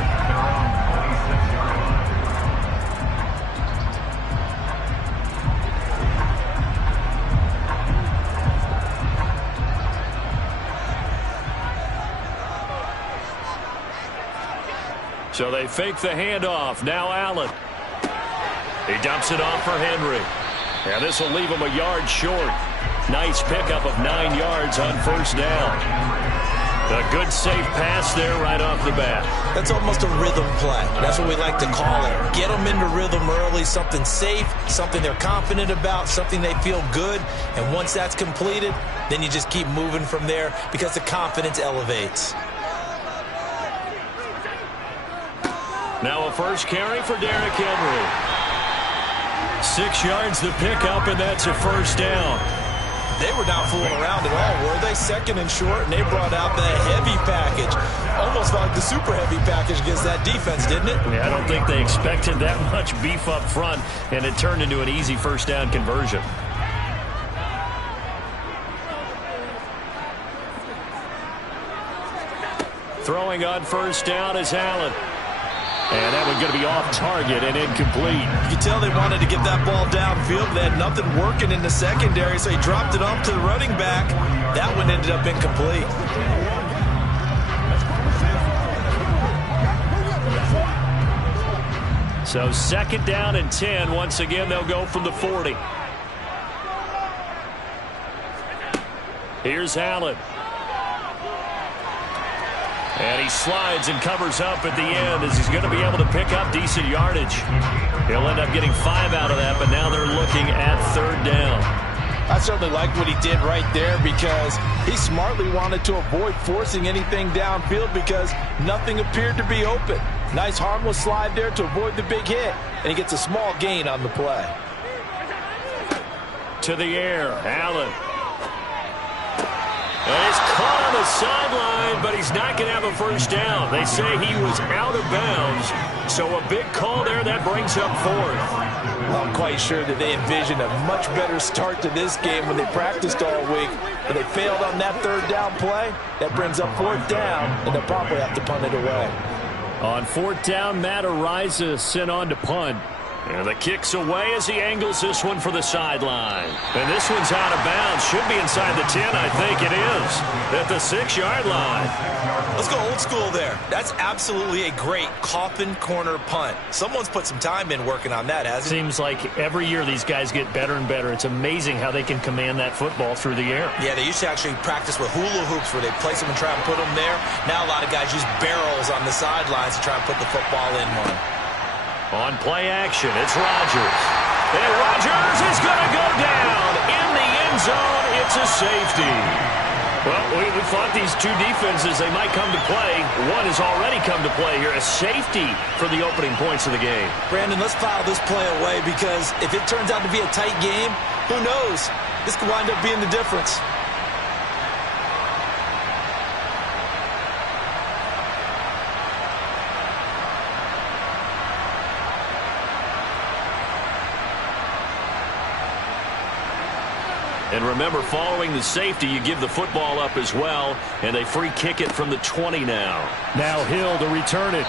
So they fake the handoff. Now Allen. He dumps it off for Henry. And this will leave him a yard short. Nice pickup of 9 yards on first down. A good safe pass there right off the bat. That's almost a rhythm play. That's what we like to call it. Get them into rhythm early, something safe, something they're confident about, something they feel good. And once that's completed, then you just keep moving from there because the confidence elevates. Now a first carry for Derrick Henry. 6 yards the pickup, and that's a first down. They were not fooling around at all, were they? Second and short, and they brought out the heavy package. Almost like the super heavy package against that defense, didn't it? Yeah, I don't think they expected that much beef up front, and it turned into an easy first down conversion. Throwing on first down is Allen. And that one's going to be off target and incomplete. You can tell they wanted to get that ball downfield. They had nothing working in the secondary, so he dropped it off to the running back. That one ended up incomplete. So second down and 10. Once again, they'll go from the 40. Here's Allen. And he slides and covers up at the end as he's going to be able to pick up decent yardage. He'll end up getting 5 out of that, but now they're looking at third down. I certainly like what he did right there because he smartly wanted to avoid forcing anything downfield because nothing appeared to be open. Nice harmless slide there to avoid the big hit, and he gets a small gain on the play. To the air, Allen. And he's caught on the sideline, but he's not going to have a first down. They say he was out of bounds, so a big call there that brings up fourth. I'm quite sure that they envisioned a much better start to this game when they practiced all week, but they failed on that third down play. That brings up fourth down, and they'll probably have to punt it away. On fourth down, Matt Ariza sent on to punt. And the kick's away as he angles this one for the sideline. And this one's out of bounds. Should be inside the 10, I think it is. At the 6-yard line. Let's go old school there. That's absolutely a great coffin corner punt. Someone's put some time in working on that, hasn't it? Seems like every year these guys get better and better. It's amazing how they can command that football through the air. Yeah, they used to actually practice with hula hoops where they place them and try and put them there. Now a lot of guys use barrels on the sidelines to try and put the football in one. On play action, it's Rodgers. And Rodgers is going to go down in the end zone. It's a safety. Well, we thought these two defenses, they might come to play. One has already come to play here, a safety for the opening points of the game. Brandon, let's file this play away because if it turns out to be a tight game, who knows? This could wind up being the difference. And remember, following the safety, you give the football up as well, and they free kick it from the 20 now. Now Hill to return it.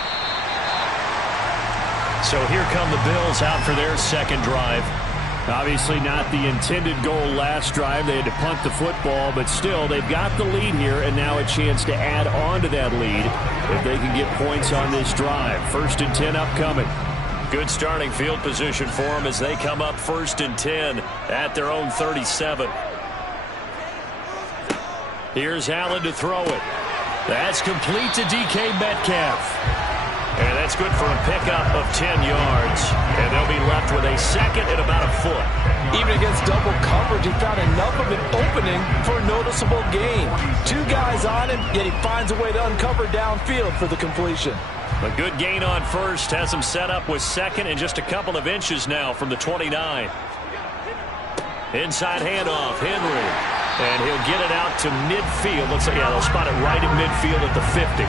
So here come the Bills out for their second drive. Obviously not the intended goal last drive. They had to punt the football, but still, they've got the lead here, and now a chance to add on to that lead if they can get points on this drive. 1st and 10 upcoming. Good starting field position for them as they come up 1st and 10 at their own 37. Here's Allen to throw it. That's complete to DK Metcalf. And that's good for a pickup of 10 yards. And they'll be left with a second and about a foot. Even against double coverage, he found enough of an opening for a noticeable gain. 2 guys on him, yet he finds a way to uncover downfield for the completion. A good gain on first has him set up with second and just a couple of inches now from the 29. Inside handoff, Henry. And he'll get it out to midfield. Looks like, yeah, they'll spot it right in midfield at the 50.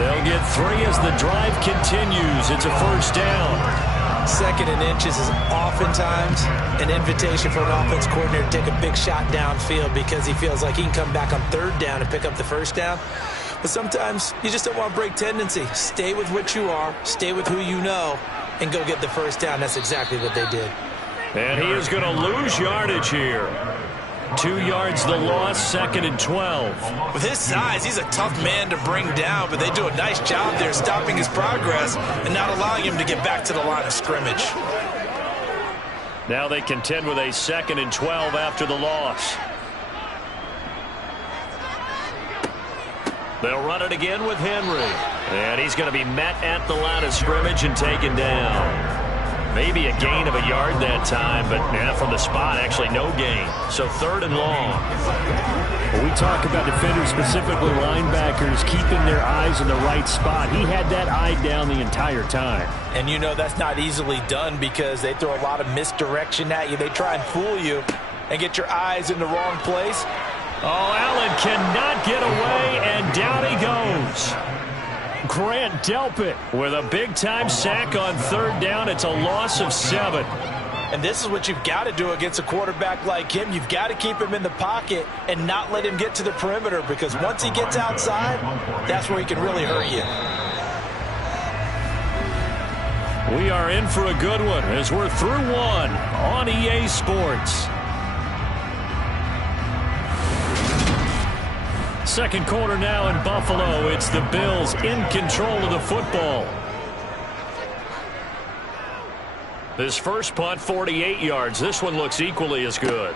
They'll get 3 as the drive continues. It's a first down. Second and inches is oftentimes an invitation for an offense coordinator to take a big shot downfield because he feels like he can come back on third down and pick up the first down. But sometimes you just don't want to break tendency. Stay with what you are, stay with who you know, and go get the first down. That's exactly what they did. And he is going to lose yardage here. 2 yards the loss, second and 12. With his size, he's a tough man to bring down, but they do a nice job there stopping his progress and not allowing him to get back to the line of scrimmage. Now they contend with a second and 12 after the loss. They'll run it again with Henry. And he's going to be met at the line of scrimmage and taken down. Maybe a gain of a yard that time, but yeah, from the spot, actually no gain. So third and long. When we talk about defenders, specifically linebackers, keeping their eyes in the right spot, he had that eye down the entire time. And you know that's not easily done because they throw a lot of misdirection at you. They try and fool you and get your eyes in the wrong place. Oh, Allen cannot get away, and down he goes. Grant Delpit with a big-time sack on third down. It's a loss of 7. And this is what you've got to do against a quarterback like him. You've got to keep him in the pocket and not let him get to the perimeter because once he gets outside, that's where he can really hurt you. We are in for a good one as we're through one on EA Sports. Second quarter now in Buffalo. It's the Bills in control of the football. This first punt, 48 yards. This one looks equally as good.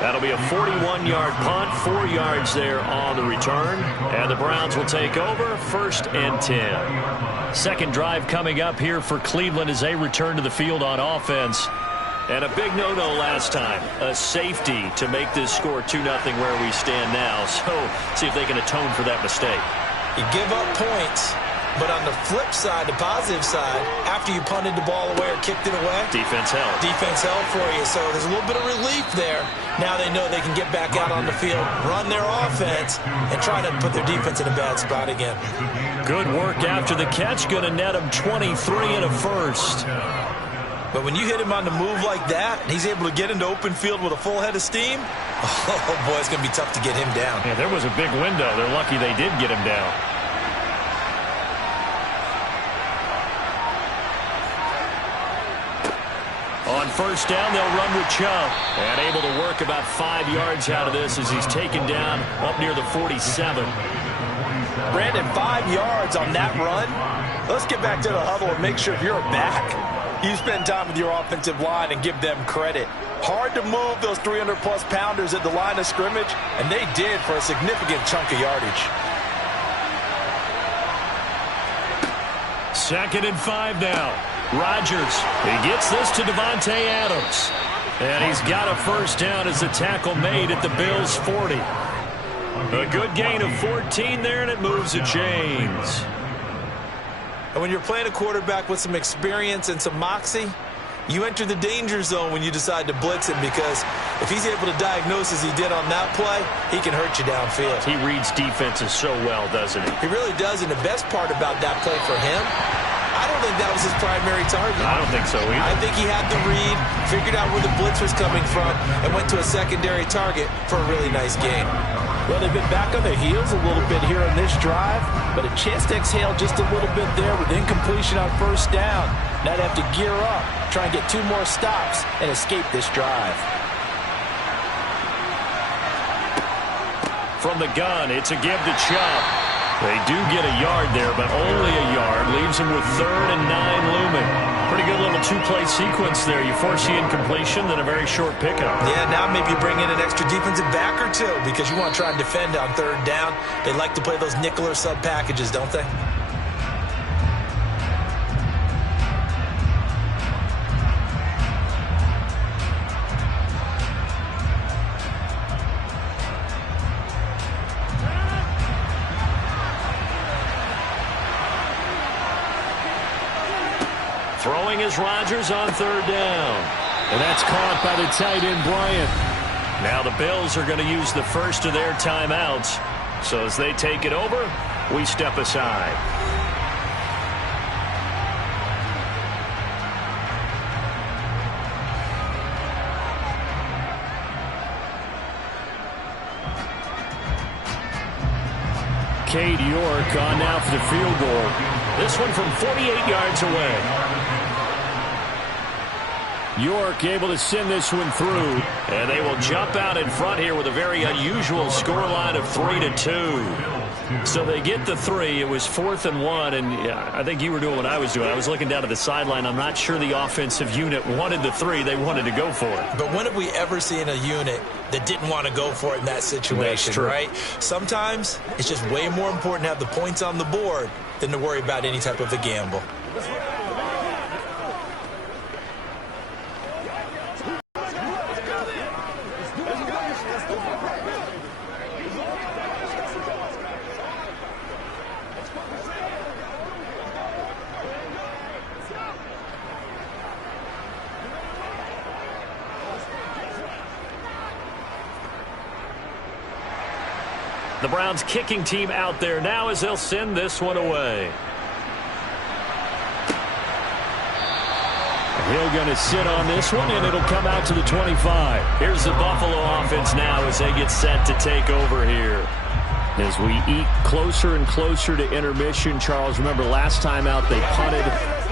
That'll be a 41-yard punt, 4 yards there on the return. And the Browns will take over, 1st and 10. Second drive coming up here for Cleveland as they return to the field on offense. And a big no-no last time, a safety to make this score 2-0 where we stand now. So see if they can atone for that mistake. You give up points, but on the flip side, the positive side, after you punted the ball away or kicked it away, defense held. Defense held for you. So there's a little bit of relief there. Now they know they can get back out on the field, run their offense, and try to put their defense in a bad spot again. Good work after the catch. Going to net him 23 and a first. But when you hit him on the move like that, and he's able to get into open field with a full head of steam, oh, boy, it's going to be tough to get him down. Yeah, there was a big window. They're lucky they did get him down. On first down, they'll run with Chubb. And able to work about 5 yards out of this as he's taken down up near the 47. Brandon, 5 yards on that run. Let's get back to the huddle and make sure if you're back, you spend time with your offensive line and give them credit. Hard to move those 300-plus pounders at the line of scrimmage, and they did for a significant chunk of yardage. 2nd and 5 now. Rodgers, he gets this to Devontae Adams. And he's got a first down as the tackle made at the Bills' 40. A good gain of 14 there, and it moves the chains. And when you're playing a quarterback with some experience and some moxie, you enter the danger zone when you decide to blitz him because if he's able to diagnose as he did on that play, he can hurt you downfield. He reads defenses so well, doesn't he? He really does, and the best part about that play for him, I don't think that was his primary target. I don't think so either. I think he had the read, figured out where the blitz was coming from, and went to a secondary target for a really nice gain. Well, they've been back on their heels a little bit here on this drive, but a chance to exhale just a little bit there with incompletion on first down. Now they have to gear up, try and get 2 more stops, and escape this drive. From the gun, it's a give to Chubb. They do get a yard there, but only a yard. Leaves him with 3rd and 9 looming. Pretty good little 2-play sequence there. You force the incompletion, then a very short pickup. Yeah, now maybe you bring in an extra defensive back or 2 because you want to try and defend on 3rd down. They like to play those nickel or sub packages, don't they? Throwing is Rodgers on third down. And that's caught by the tight end, Bryant. Now the Bills are going to use the first of their timeouts. So as they take it over, we step aside. Cade York on now for the field goal. This one from 48 yards away. York able to send this one through. And they will jump out in front here with a very unusual scoreline of 3-2. So they get the 3. It was 4th and 1. And yeah, I think you were doing what I was doing. I was looking down at the sideline. I'm not sure the offensive unit wanted the 3. They wanted to go for it. But when have we ever seen a unit that didn't want to go for it in that situation, right? Sometimes it's just way more important to have the points on the board than to worry about any type of a gamble. The Browns kicking team out there now as they'll send this one away. Hill going to sit on this one, and it'll come out to the 25. Here's the Buffalo offense now as they get set to take over here. As we eat closer and closer to intermission, Charles, remember last time out they punted.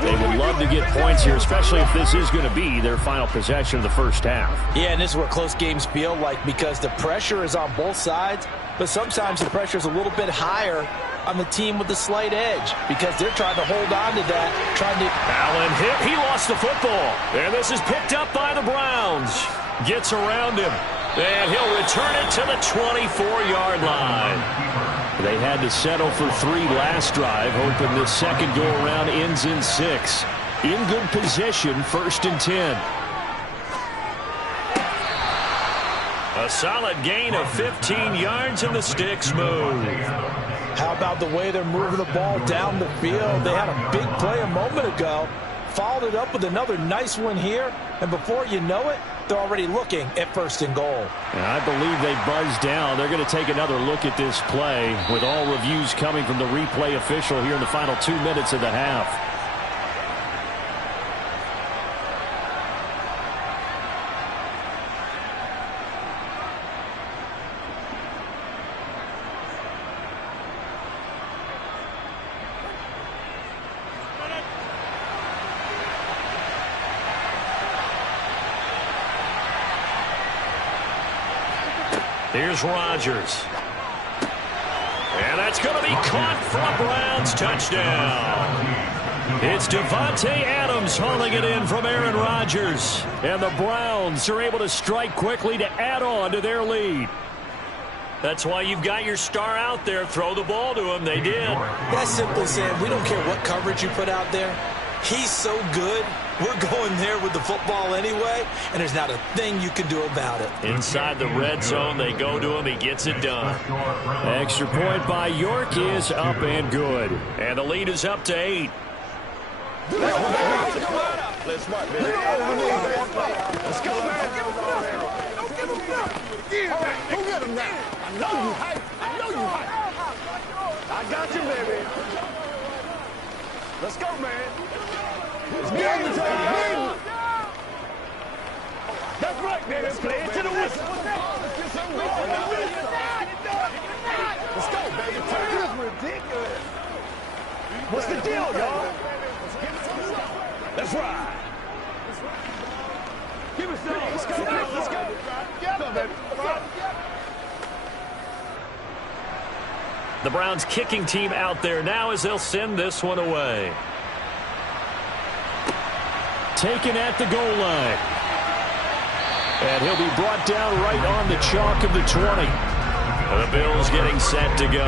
They would love to get points here, especially if this is going to be their final possession of the first half. Yeah, and this is what close games feel like because the pressure is on both sides, but sometimes the pressure is a little bit higher on the team with the slight edge because they're trying to hold on to that, Allen hit. He lost the football. And this is picked up by the Browns. Gets around him. And he'll return it to the 24-yard line. They had to settle for 3 last drive, hoping this second go-around ends in 6. In good position, 1st and 10. A solid gain of 15 yards, and the sticks move. How about the way they're moving the ball down the field? They had a big play a moment ago, followed it up with another nice one here, and before you know it, they're already looking at 1st and goal. And I believe they buzzed down. They're going to take another look at this play with all reviews coming from the replay official here in the final 2 minutes of the half. Here's Rodgers. And that's going to be caught for a Browns touchdown. It's Davante Adams hauling it in from Aaron Rodgers. And the Browns are able to strike quickly to add on to their lead. That's why you've got your star out there. Throw the ball to him. They did. That's simply saying we don't care what coverage you put out there. He's so good. We're going there with the football anyway, and there's not a thing you can do about it. Inside the red zone, they go to him. He gets it done. Extra point by York is up and good. And the lead is up to 8. Let's go, man. Don't give him that. Go get him now. I know you hype. I got you, baby. Let's go, man. It's game time. That's right, baby. Play it to the whistle. Let's go, baby. This is ridiculous. What's the deal, y'all? Let's ride. Give us some. Let's go. Let's go. Go, baby. The Browns kicking team out there now as they'll send this one away. Taken at the goal line. And he'll be brought down right on the chalk of the 20. The Bills getting set to go.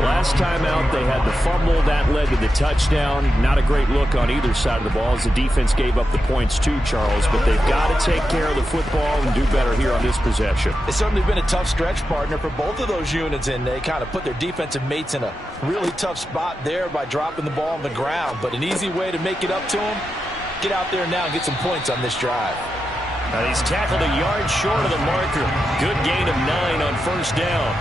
Last time out, they had the fumble. That led to the touchdown. Not a great look on either side of the ball as the defense gave up the points too, Charles. But they've got to take care of the football and do better here on this possession. It's certainly been a tough stretch, partner, for both of those units, and they kind of put their defensive mates in a really tough spot there by dropping the ball on the ground. But an easy way to make it up to them, get out there now and get some points on this drive. And he's tackled a yard short of the marker. Good gain of 9 on first down.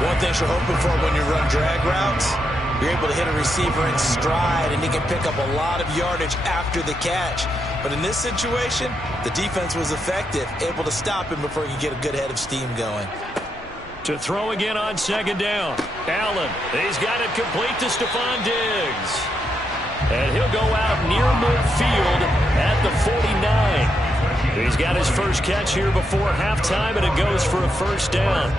One thing you're hoping for when you run drag routes, you're able to hit a receiver in stride, and he can pick up a lot of yardage after the catch. But in this situation, the defense was effective, able to stop him before he could get a good head of steam going. To throw again on second down. Allen, he's got it complete to Stephon Diggs. And he'll go out near midfield at the 49. He's got his first catch here before halftime, and it goes for a first down.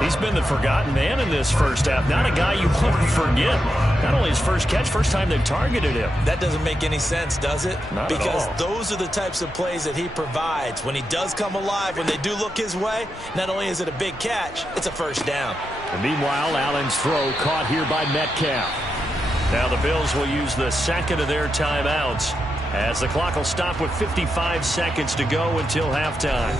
He's been the forgotten man in this first half. Not a guy you want to forget. Not only his first catch, first time they've targeted him. That doesn't make any sense, does it? Not because at all. Those are the types of plays that he provides. When he does come alive, when they do look his way, not only is it a big catch, it's a first down. And meanwhile, Allen's throw caught here by Metcalf. Now the Bills will use the second of their timeouts as the clock will stop with 55 seconds to go until halftime.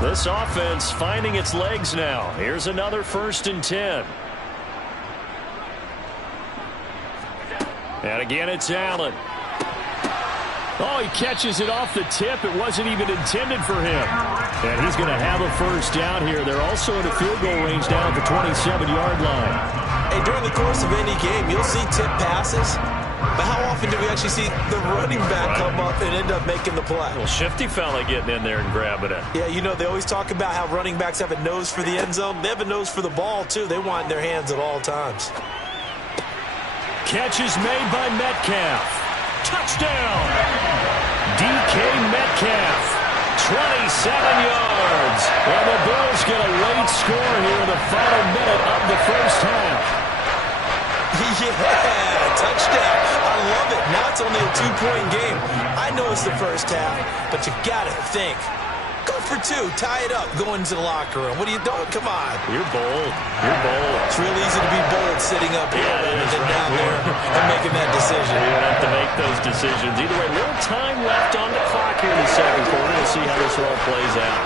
This offense finding its legs now. Here's another 1st and 10. And again, it's Allen. Oh, he catches it off the tip. It wasn't even intended for him. And he's going to have a first down here. They're also in a field goal range down at the 27-yard line. Hey, during the course of any game, you'll see tip passes. But how often do we actually see the running back come up and end up making the play? Well, shifty fella getting in there and grabbing it. Yeah, you know, they always talk about how running backs have a nose for the end zone. They have a nose for the ball, too. They want it in their hands at all times. Catch is made by Metcalf. Touchdown! DK Metcalf, 27 yards. And the Bills get a late score here in the final minute of the first half. Yeah, touchdown. I love it. Now it's only a 2-point game. I know it's the first half, but you got to think. Go for 2. Tie it up. Go into the locker room. What are you doing? Come on. You're bold. You're bold. It's real easy to be bold sitting up here rather than down there and making that decision. You don't have to make those decisions. Either way, little time left on the clock here in the second quarter. We'll see how this all plays out.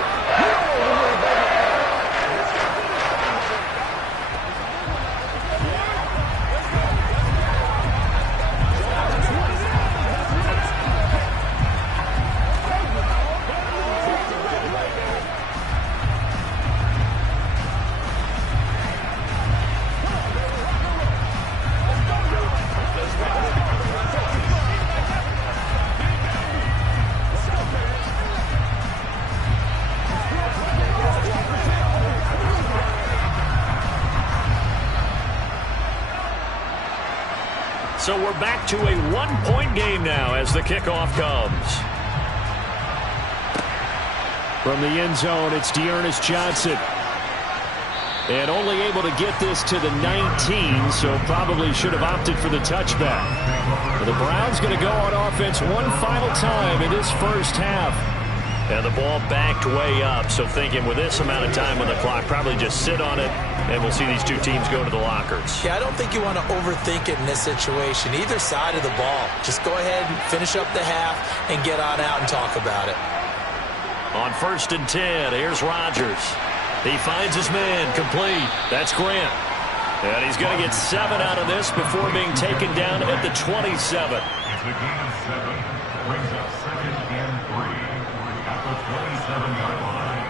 So we're back to a 1-point game now as the kickoff comes. From the end zone, it's Dearness Johnson. And only able to get this to the 19, so probably should have opted for the touchback. But the Browns going to go on offense one final time in this first half. And the ball backed way up, so thinking with this amount of time on the clock, probably just sit on it, and we'll see these two teams go to the lockers. Yeah, I don't think you want to overthink it in this situation. Either side of the ball. Just go ahead and finish up the half and get on out and talk about it. On 1st and 10, here's Rodgers. He finds his man, complete. That's Grant. And he's going to get 7 out of this before being taken down at the 27. It's a gain of 7. Brings up 2nd and 3 at the 27-yard line.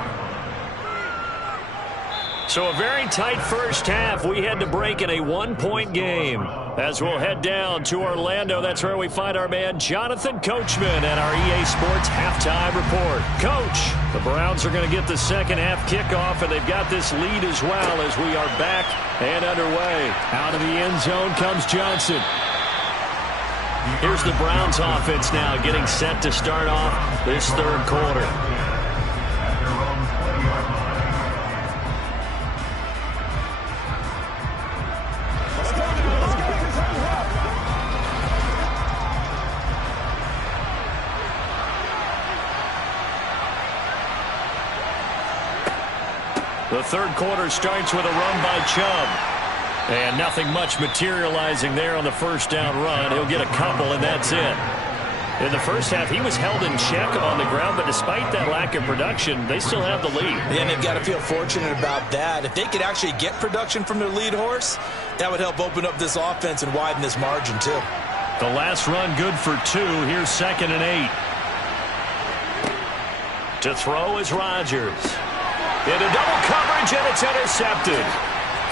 So a very tight first half. We had to break in a 1-point game. As we'll head down to Orlando, that's where we find our man Jonathan Coachman at our EA Sports Halftime Report. Coach, the Browns are going to get the second half kickoff, and they've got this lead as well as we are back and underway. Out of the end zone comes Johnson. Here's the Browns offense now getting set to start off this third quarter. The third quarter starts with a run by Chubb. And nothing much materializing there on the first down run. He'll get a couple, and that's it. In the first half, he was held in check on the ground, but despite that lack of production, they still have the lead. And they've got to feel fortunate about that. If they could actually get production from their lead horse, that would help open up this offense and widen this margin, too. The last run good for 2. Here's 2nd and 8. To throw is Rodgers. Into double coverage, and it's intercepted.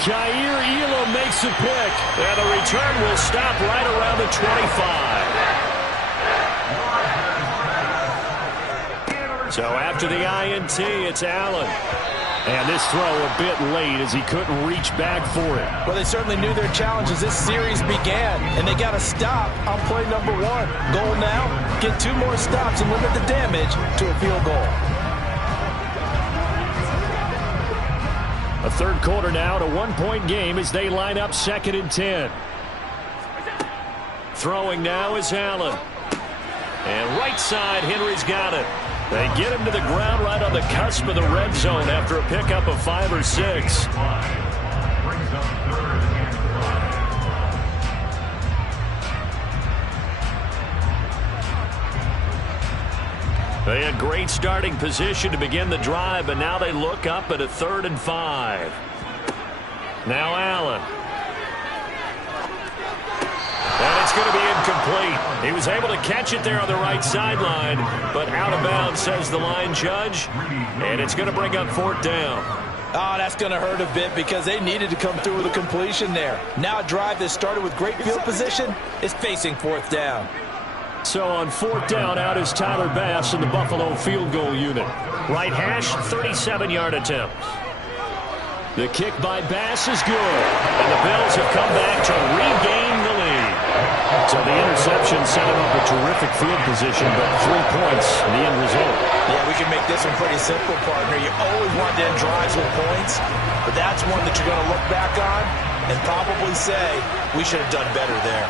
Jair Elam makes a pick, and the return will stop right around the 25. So after the INT, it's Allen. And this throw a bit late as he couldn't reach back for it. Well, they certainly knew their challenge as this series began, and they got to stop on play number 1. Goal now, get 2 more stops and limit the damage to a field goal. A third quarter now, to 1-point game as they line up 2nd and 10. Throwing now is Allen. And right side, Henry's got it. They get him to the ground right on the cusp of the red zone after a pickup of 5 or 6. They had great starting position to begin the drive, but now they look up at a 3rd and 5. Now Allen. And it's going to be incomplete. He was able to catch it there on the right sideline, but out of bounds, says the line judge. And it's going to bring up 4th down. Oh, that's going to hurt a bit because they needed to come through with a completion there. Now a drive that started with great field position is facing 4th down. So on 4th down, out is Tyler Bass in the Buffalo field goal unit. Right hash, 37-yard attempt. The kick by Bass is good. And the Bills have come back to regain the lead. So the interception set him up a terrific field position, but 3 points in the end result. Yeah, we can make this one pretty simple, partner. You always want to end drives with points, but that's one that you're going to look back on and probably say, we should have done better there.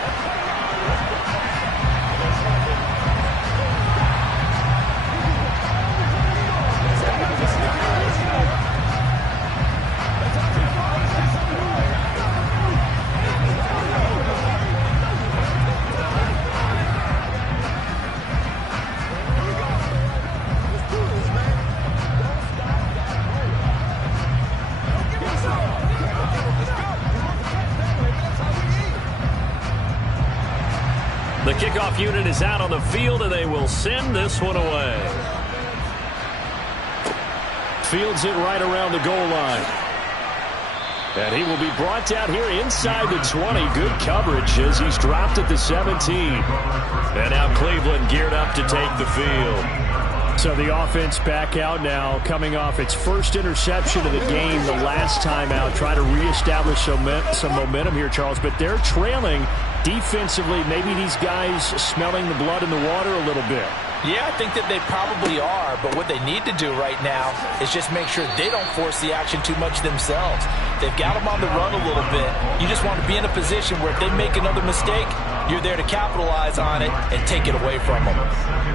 The kickoff unit is out on the field, and they will send this one away. Fields it right around the goal line. And he will be brought down here inside the 20. Good coverage as he's dropped at the 17. And now Cleveland geared up to take the field. So the offense back out now, coming off its first interception of the game the last time out. Try to reestablish some momentum here, Charles. But they're trailing defensively. Maybe these guys smelling the blood in the water a little bit. Yeah, I think that they probably are, but what they need to do right now is just make sure they don't force the action too much themselves. They've got them on the run a little bit. You just want to be in a position where if they make another mistake, you're there to capitalize on it and take it away from them.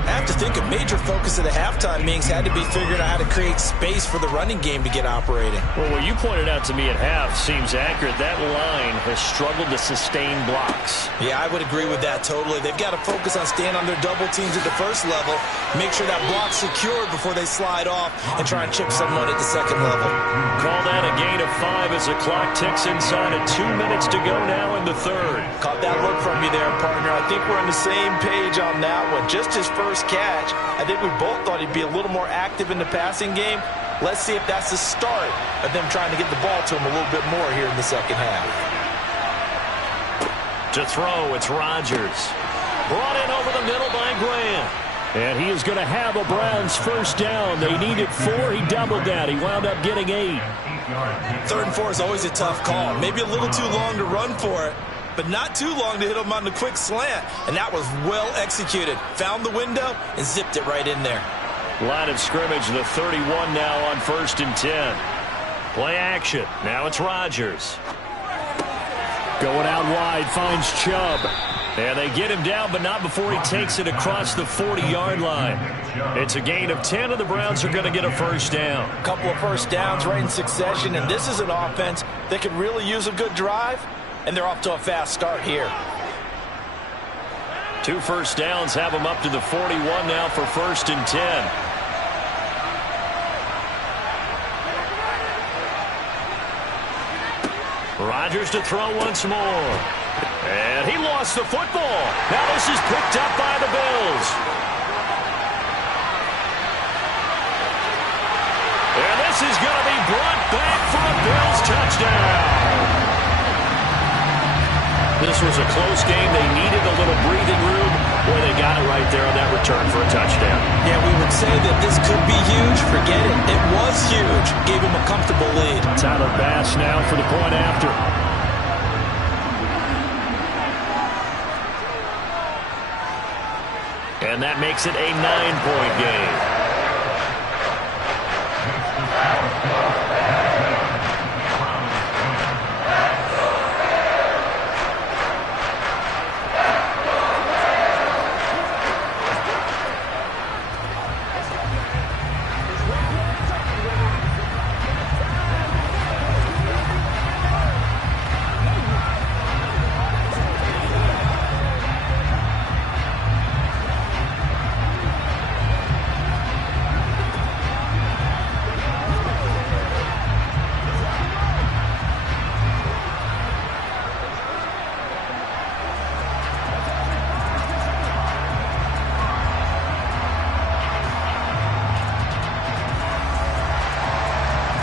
I have to think a major focus of the halftime meetings had to be figuring out how to create space for the running game to get operating. Well, what you pointed out to me at half seems accurate. That line has struggled to sustain blocks. Yeah, I would agree with that totally. They've got to focus on staying on their double teams at the first level, make sure that block's secured before they slide off and try and chip someone at the second level. Call that a gain of 5 as the clock ticks inside of 2 minutes to go now in the third. Caught that look from you there, partner. I think we're on the same page on that one. Just his first catch, I think we both thought he'd be a little more active in the passing game. Let's see if that's the start of them trying to get the ball to him a little bit more here in the second half. To throw, it's Rodgers. Brought in over the middle by Grant. And he is going to have a Browns first down. They needed 4. He doubled that. He wound up getting 8. 3rd and 4 is always a tough call. Maybe a little too long to run for it, but not too long to hit him on the quick slant. And that was well executed. Found the window and zipped it right in there. Line of scrimmage, the 31 now on 1st and 10. Play action. Now it's Rodgers. Going out wide, finds Chubb. And they get him down, but not before he takes it across the 40-yard line. It's a gain of 10, and the Browns are going to get a first down. A couple of first downs right in succession, and this is an offense that could really use a good drive, and they're off to a fast start here. 2 first downs have them up to the 41 now for 1st and 10. Rodgers to throw once more. And he lost the football. Now this is picked up by the Bills. And this is going to be brought back for a Bills touchdown. This was a close game. They needed a little breathing room. Boy, they got it right there on that return for a touchdown. Yeah, we would say that this could be huge. Forget it. It was huge. Gave him a comfortable lead. Tyler Bass now for the point after. And that makes it a 9-point game.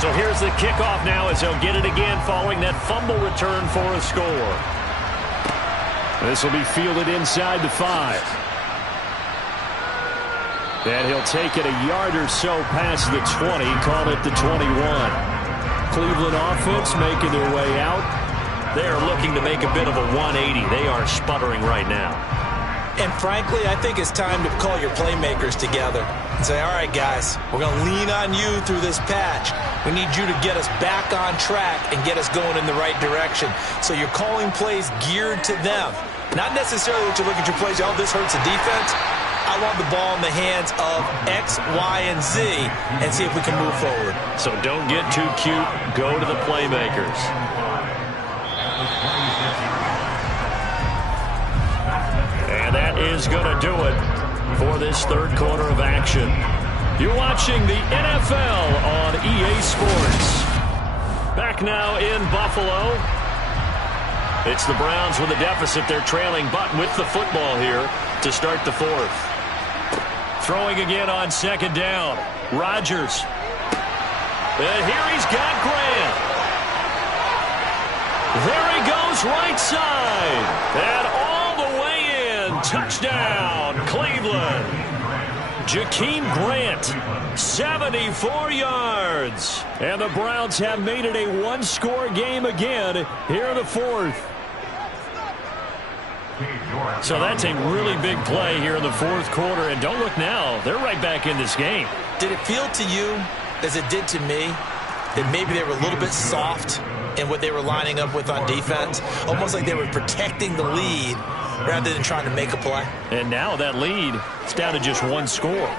So here's the kickoff now as he'll get it again following that fumble return for a score. This will be fielded inside the 5. And he'll take it a yard or so past the 20, call it the 21. Cleveland offense making their way out. They are looking to make a bit of a 180. They are sputtering right now. And frankly, I think it's time to call your playmakers together and say, all right, guys, we're going to lean on you through this patch. We need you to get us back on track and get us going in the right direction. So you're calling plays geared to them. Not necessarily that you look at your plays, oh, this hurts the defense. I want the ball in the hands of X, Y, and Z and see if we can move forward. So don't get too cute. Go to the playmakers. And that is going to do it for this third quarter of action. You're watching the NFL on EA Sports. Back now in Buffalo. It's the Browns with a deficit. They're trailing, but with the football here to start the 4th. Throwing again on 2nd down. Rodgers. And here he's got Grant. There he goes right side. And all the way in. Touchdown, Cleveland. Jakeem Grant, 74 yards. And the Browns have made it a one-score game again here in the 4th. So that's a really big play here in the 4th quarter. And don't look now, they're right back in this game. Did it feel to you, as it did to me, that maybe they were a little bit soft in what they were lining up with on defense? Almost like they were protecting the lead rather than trying to make a play. And now that lead is down to just 1 score.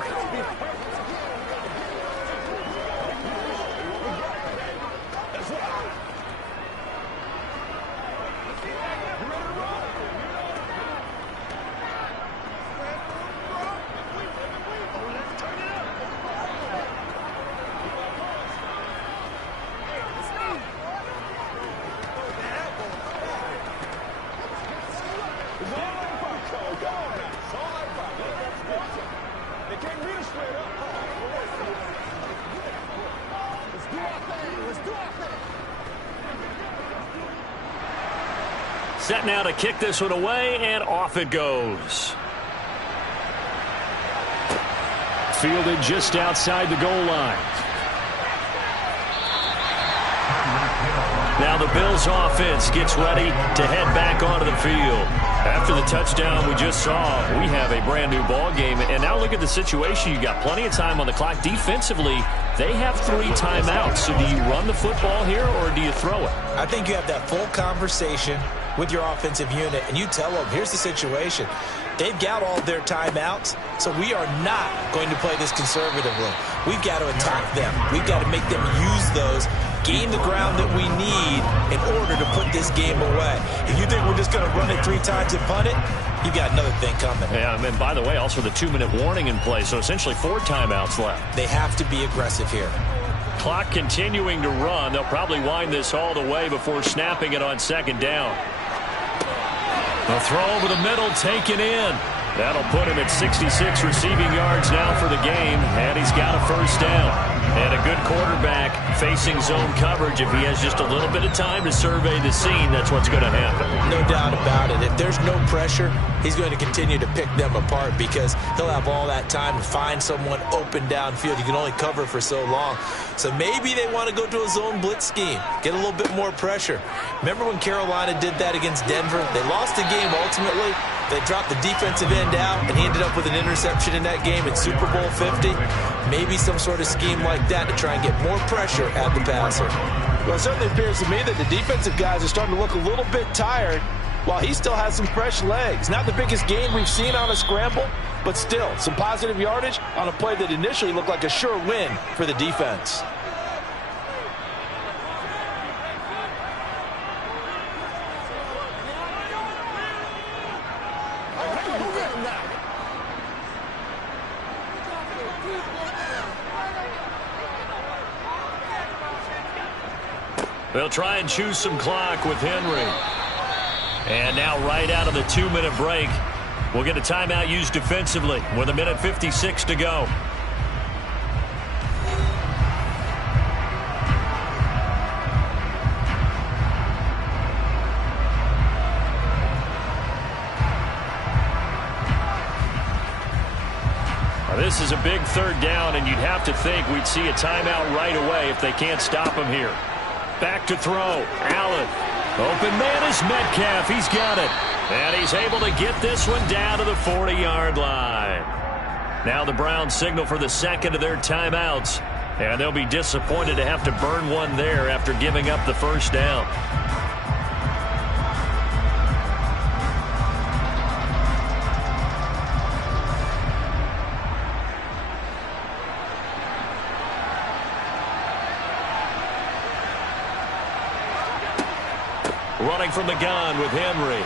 Set now to kick this one away, and off it goes. Fielded just outside the goal line. Now the Bills offense gets ready to head back onto the field. After the touchdown we just saw, we have a brand new ball game. And now look at the situation. You got plenty of time on the clock. Defensively, they have 3 timeouts. So do you run the football here or do you throw it? I think you have that full conversation with your offensive unit and you tell them, here's the situation. They've got all their timeouts, so we are not going to play this conservatively. We've got to attack them. We've got to make them use those, gain the ground that we need in order to put this game away. If you think we're just going to run it 3 times and punt it, you've got another thing coming. Yeah, and by the way, also the 2-minute warning in play, so essentially 4 timeouts left. They have to be aggressive here. Clock continuing to run. They'll probably wind this all the way before snapping it on 2nd down. The throw over the middle taken in. That'll put him at 66 receiving yards now for the game, and he's got a 1st down. And a good quarterback facing zone coverage. If he has just a little bit of time to survey the scene, that's what's going to happen. No doubt about it. If there's no pressure, he's going to continue to pick them apart because he'll have all that time to find someone open downfield. You can only cover for so long. So maybe they want to go to a zone blitz scheme, get a little bit more pressure. Remember when Carolina did that against Denver? They lost the game ultimately. They dropped the defensive end out, and he ended up with an interception in that game in Super Bowl 50. Maybe some sort of scheme like that to try and get more pressure at the passer. Well, it certainly appears to me that the defensive guys are starting to look a little bit tired while he still has some fresh legs. Not the biggest gain we've seen on a scramble, but still some positive yardage on a play that initially looked like a sure win for the defense. They'll try and choose some clock with Henry. And now right out of the 2-minute break, we'll get a timeout used defensively with 1:56 to go. Now, this is a big 3rd down, and you'd have to think we'd see a timeout right away if they can't stop him here. Back to throw. Allen. Open man is Metcalf. He's got it. And he's able to get this one down to the 40-yard line. Now the Browns signal for the 2nd of their timeouts. And they'll be disappointed to have to burn one there after giving up the 1st down. Running from the gun with Henry.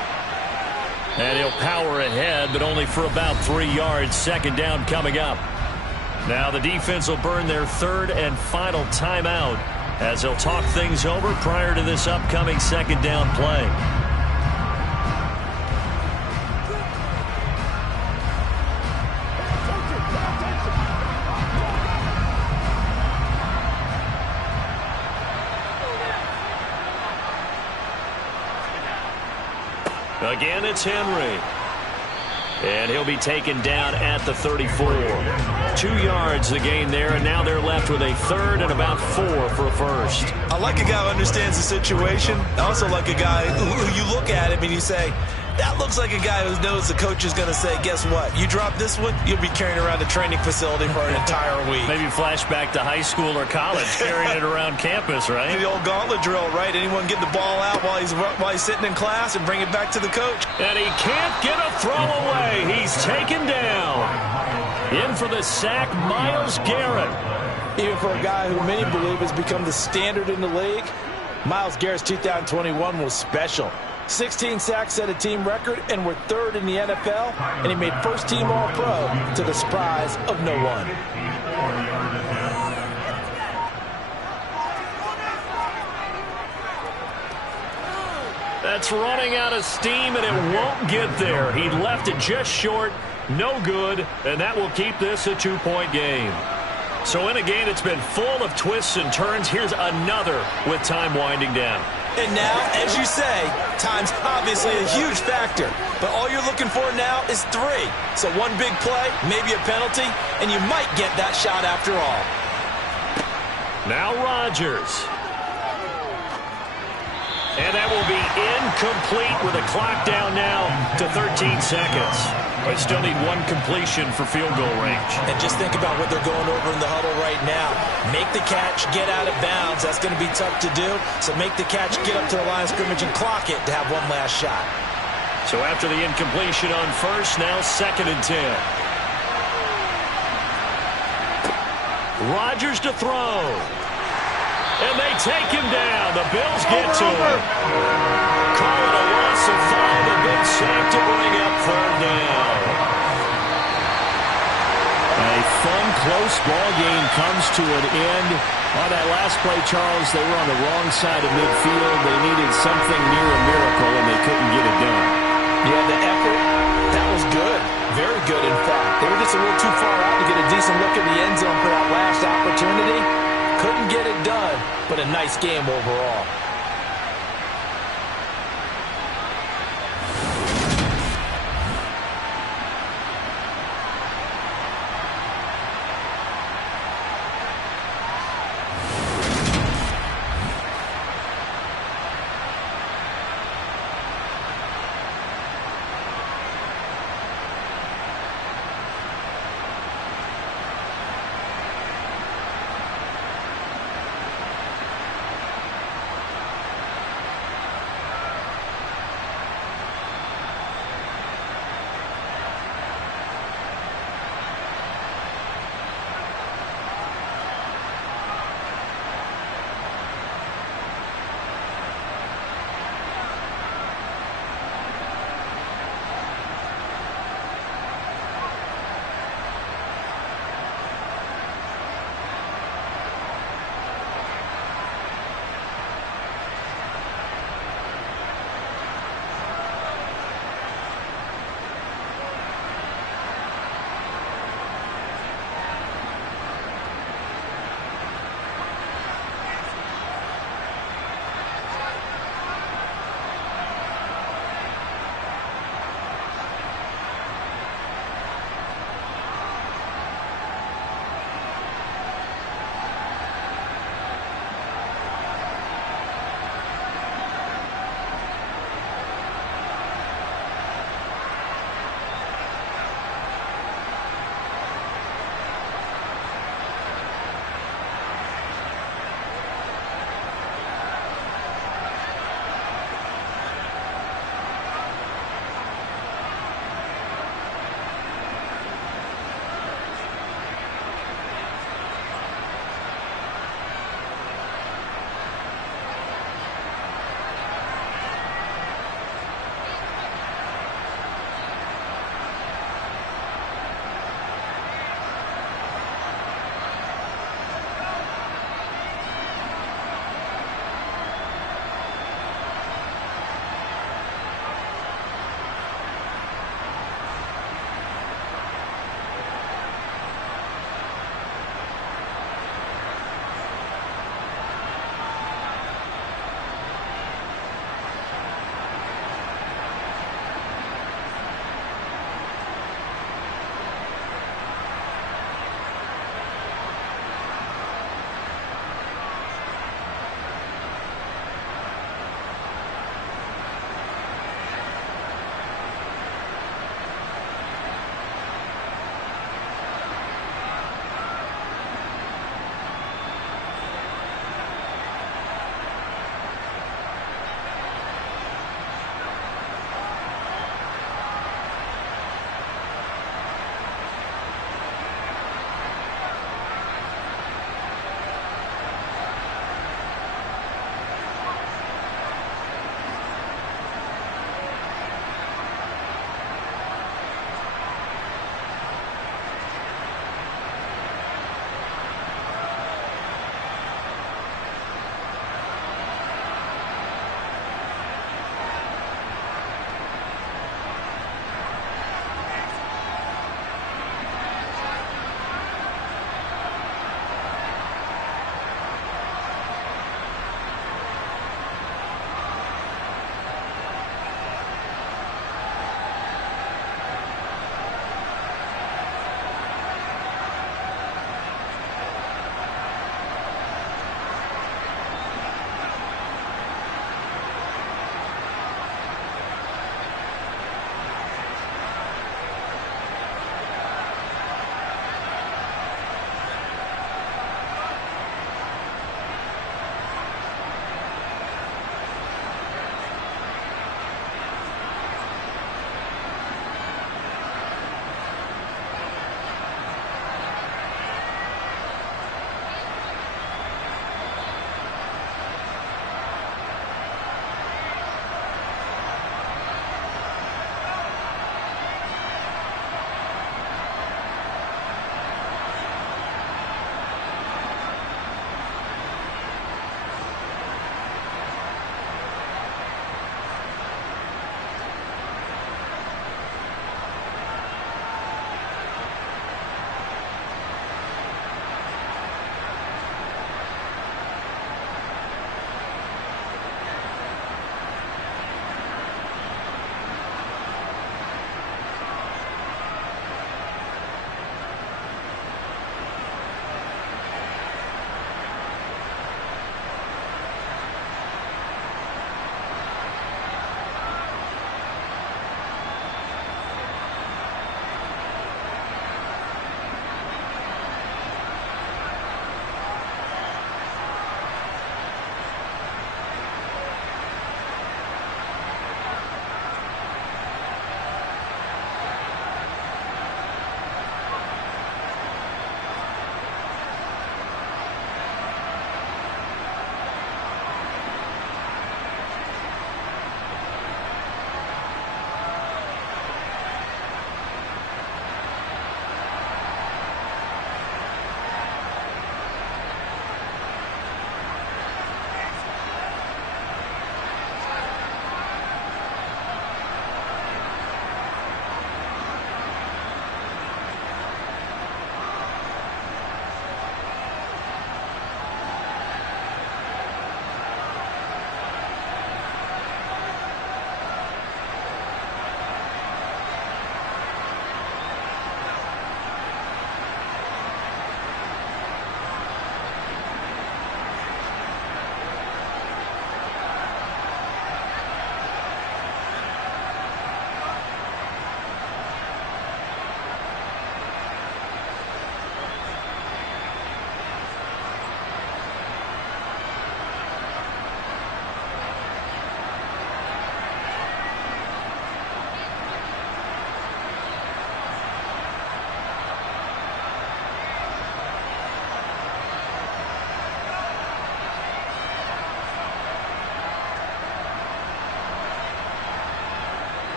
And he'll power ahead, but only for about 3 yards. 2nd down coming up. Now the defense will burn their 3rd and final timeout as they'll talk things over prior to this upcoming 2nd down play. Again, it's Henry. And he'll be taken down at the 34. 2 yards the gain there, and now they're left with a 3rd and about 4 for a 1st. I like a guy who understands the situation. I also like a guy who you look at him and you say, that looks like a guy who knows the coach is going to say, guess what? You drop this one, you'll be carrying around a training facility for an entire week. Maybe flashback to high school or college, carrying it around campus, right? The old gauntlet drill, right? Anyone get the ball out while he's sitting in class and bring it back to the coach. And he can't get a throw away. He's taken down. In for the sack, Myles Garrett. Even for a guy who many believe has become the standard in the league, Myles Garrett's 2021 was special. 16 sacks set a team record, and we're 3rd in the NFL, and he made first-team All-Pro to the surprise of no one. That's running out of steam, and it won't get there. He left it just short, no good, and that will keep this a 2-point game. So in a game that's been full of twists and turns, here's another with time winding down. And now, as you say, time's obviously a huge factor. But all you're looking for now is 3. So one big play, maybe a penalty, and you might get that shot after all. Now Rodgers. And that will be incomplete with a clock down now to 13 seconds. They still need one completion for field goal range. And just think about what they're going over in the huddle right now. Make the catch, get out of bounds. That's going to be tough to do. So make the catch, get up to the line of scrimmage, and clock it to have one last shot. So after the incompletion on first, now 2nd and 10. Rodgers to throw. And they take him down. The Bills get to him. Call it a loss of 5. A big sack to bring up 3rd down. A fun, close ball game comes to an end. On that last play, Charles, they were on the wrong side of midfield. They needed something near a miracle, and they couldn't get it done. Yeah, the effort, that was good. Very good, in fact. They were just a little too far out to get a decent look in the end zone for that last opportunity. Couldn't get it done, but a nice game overall.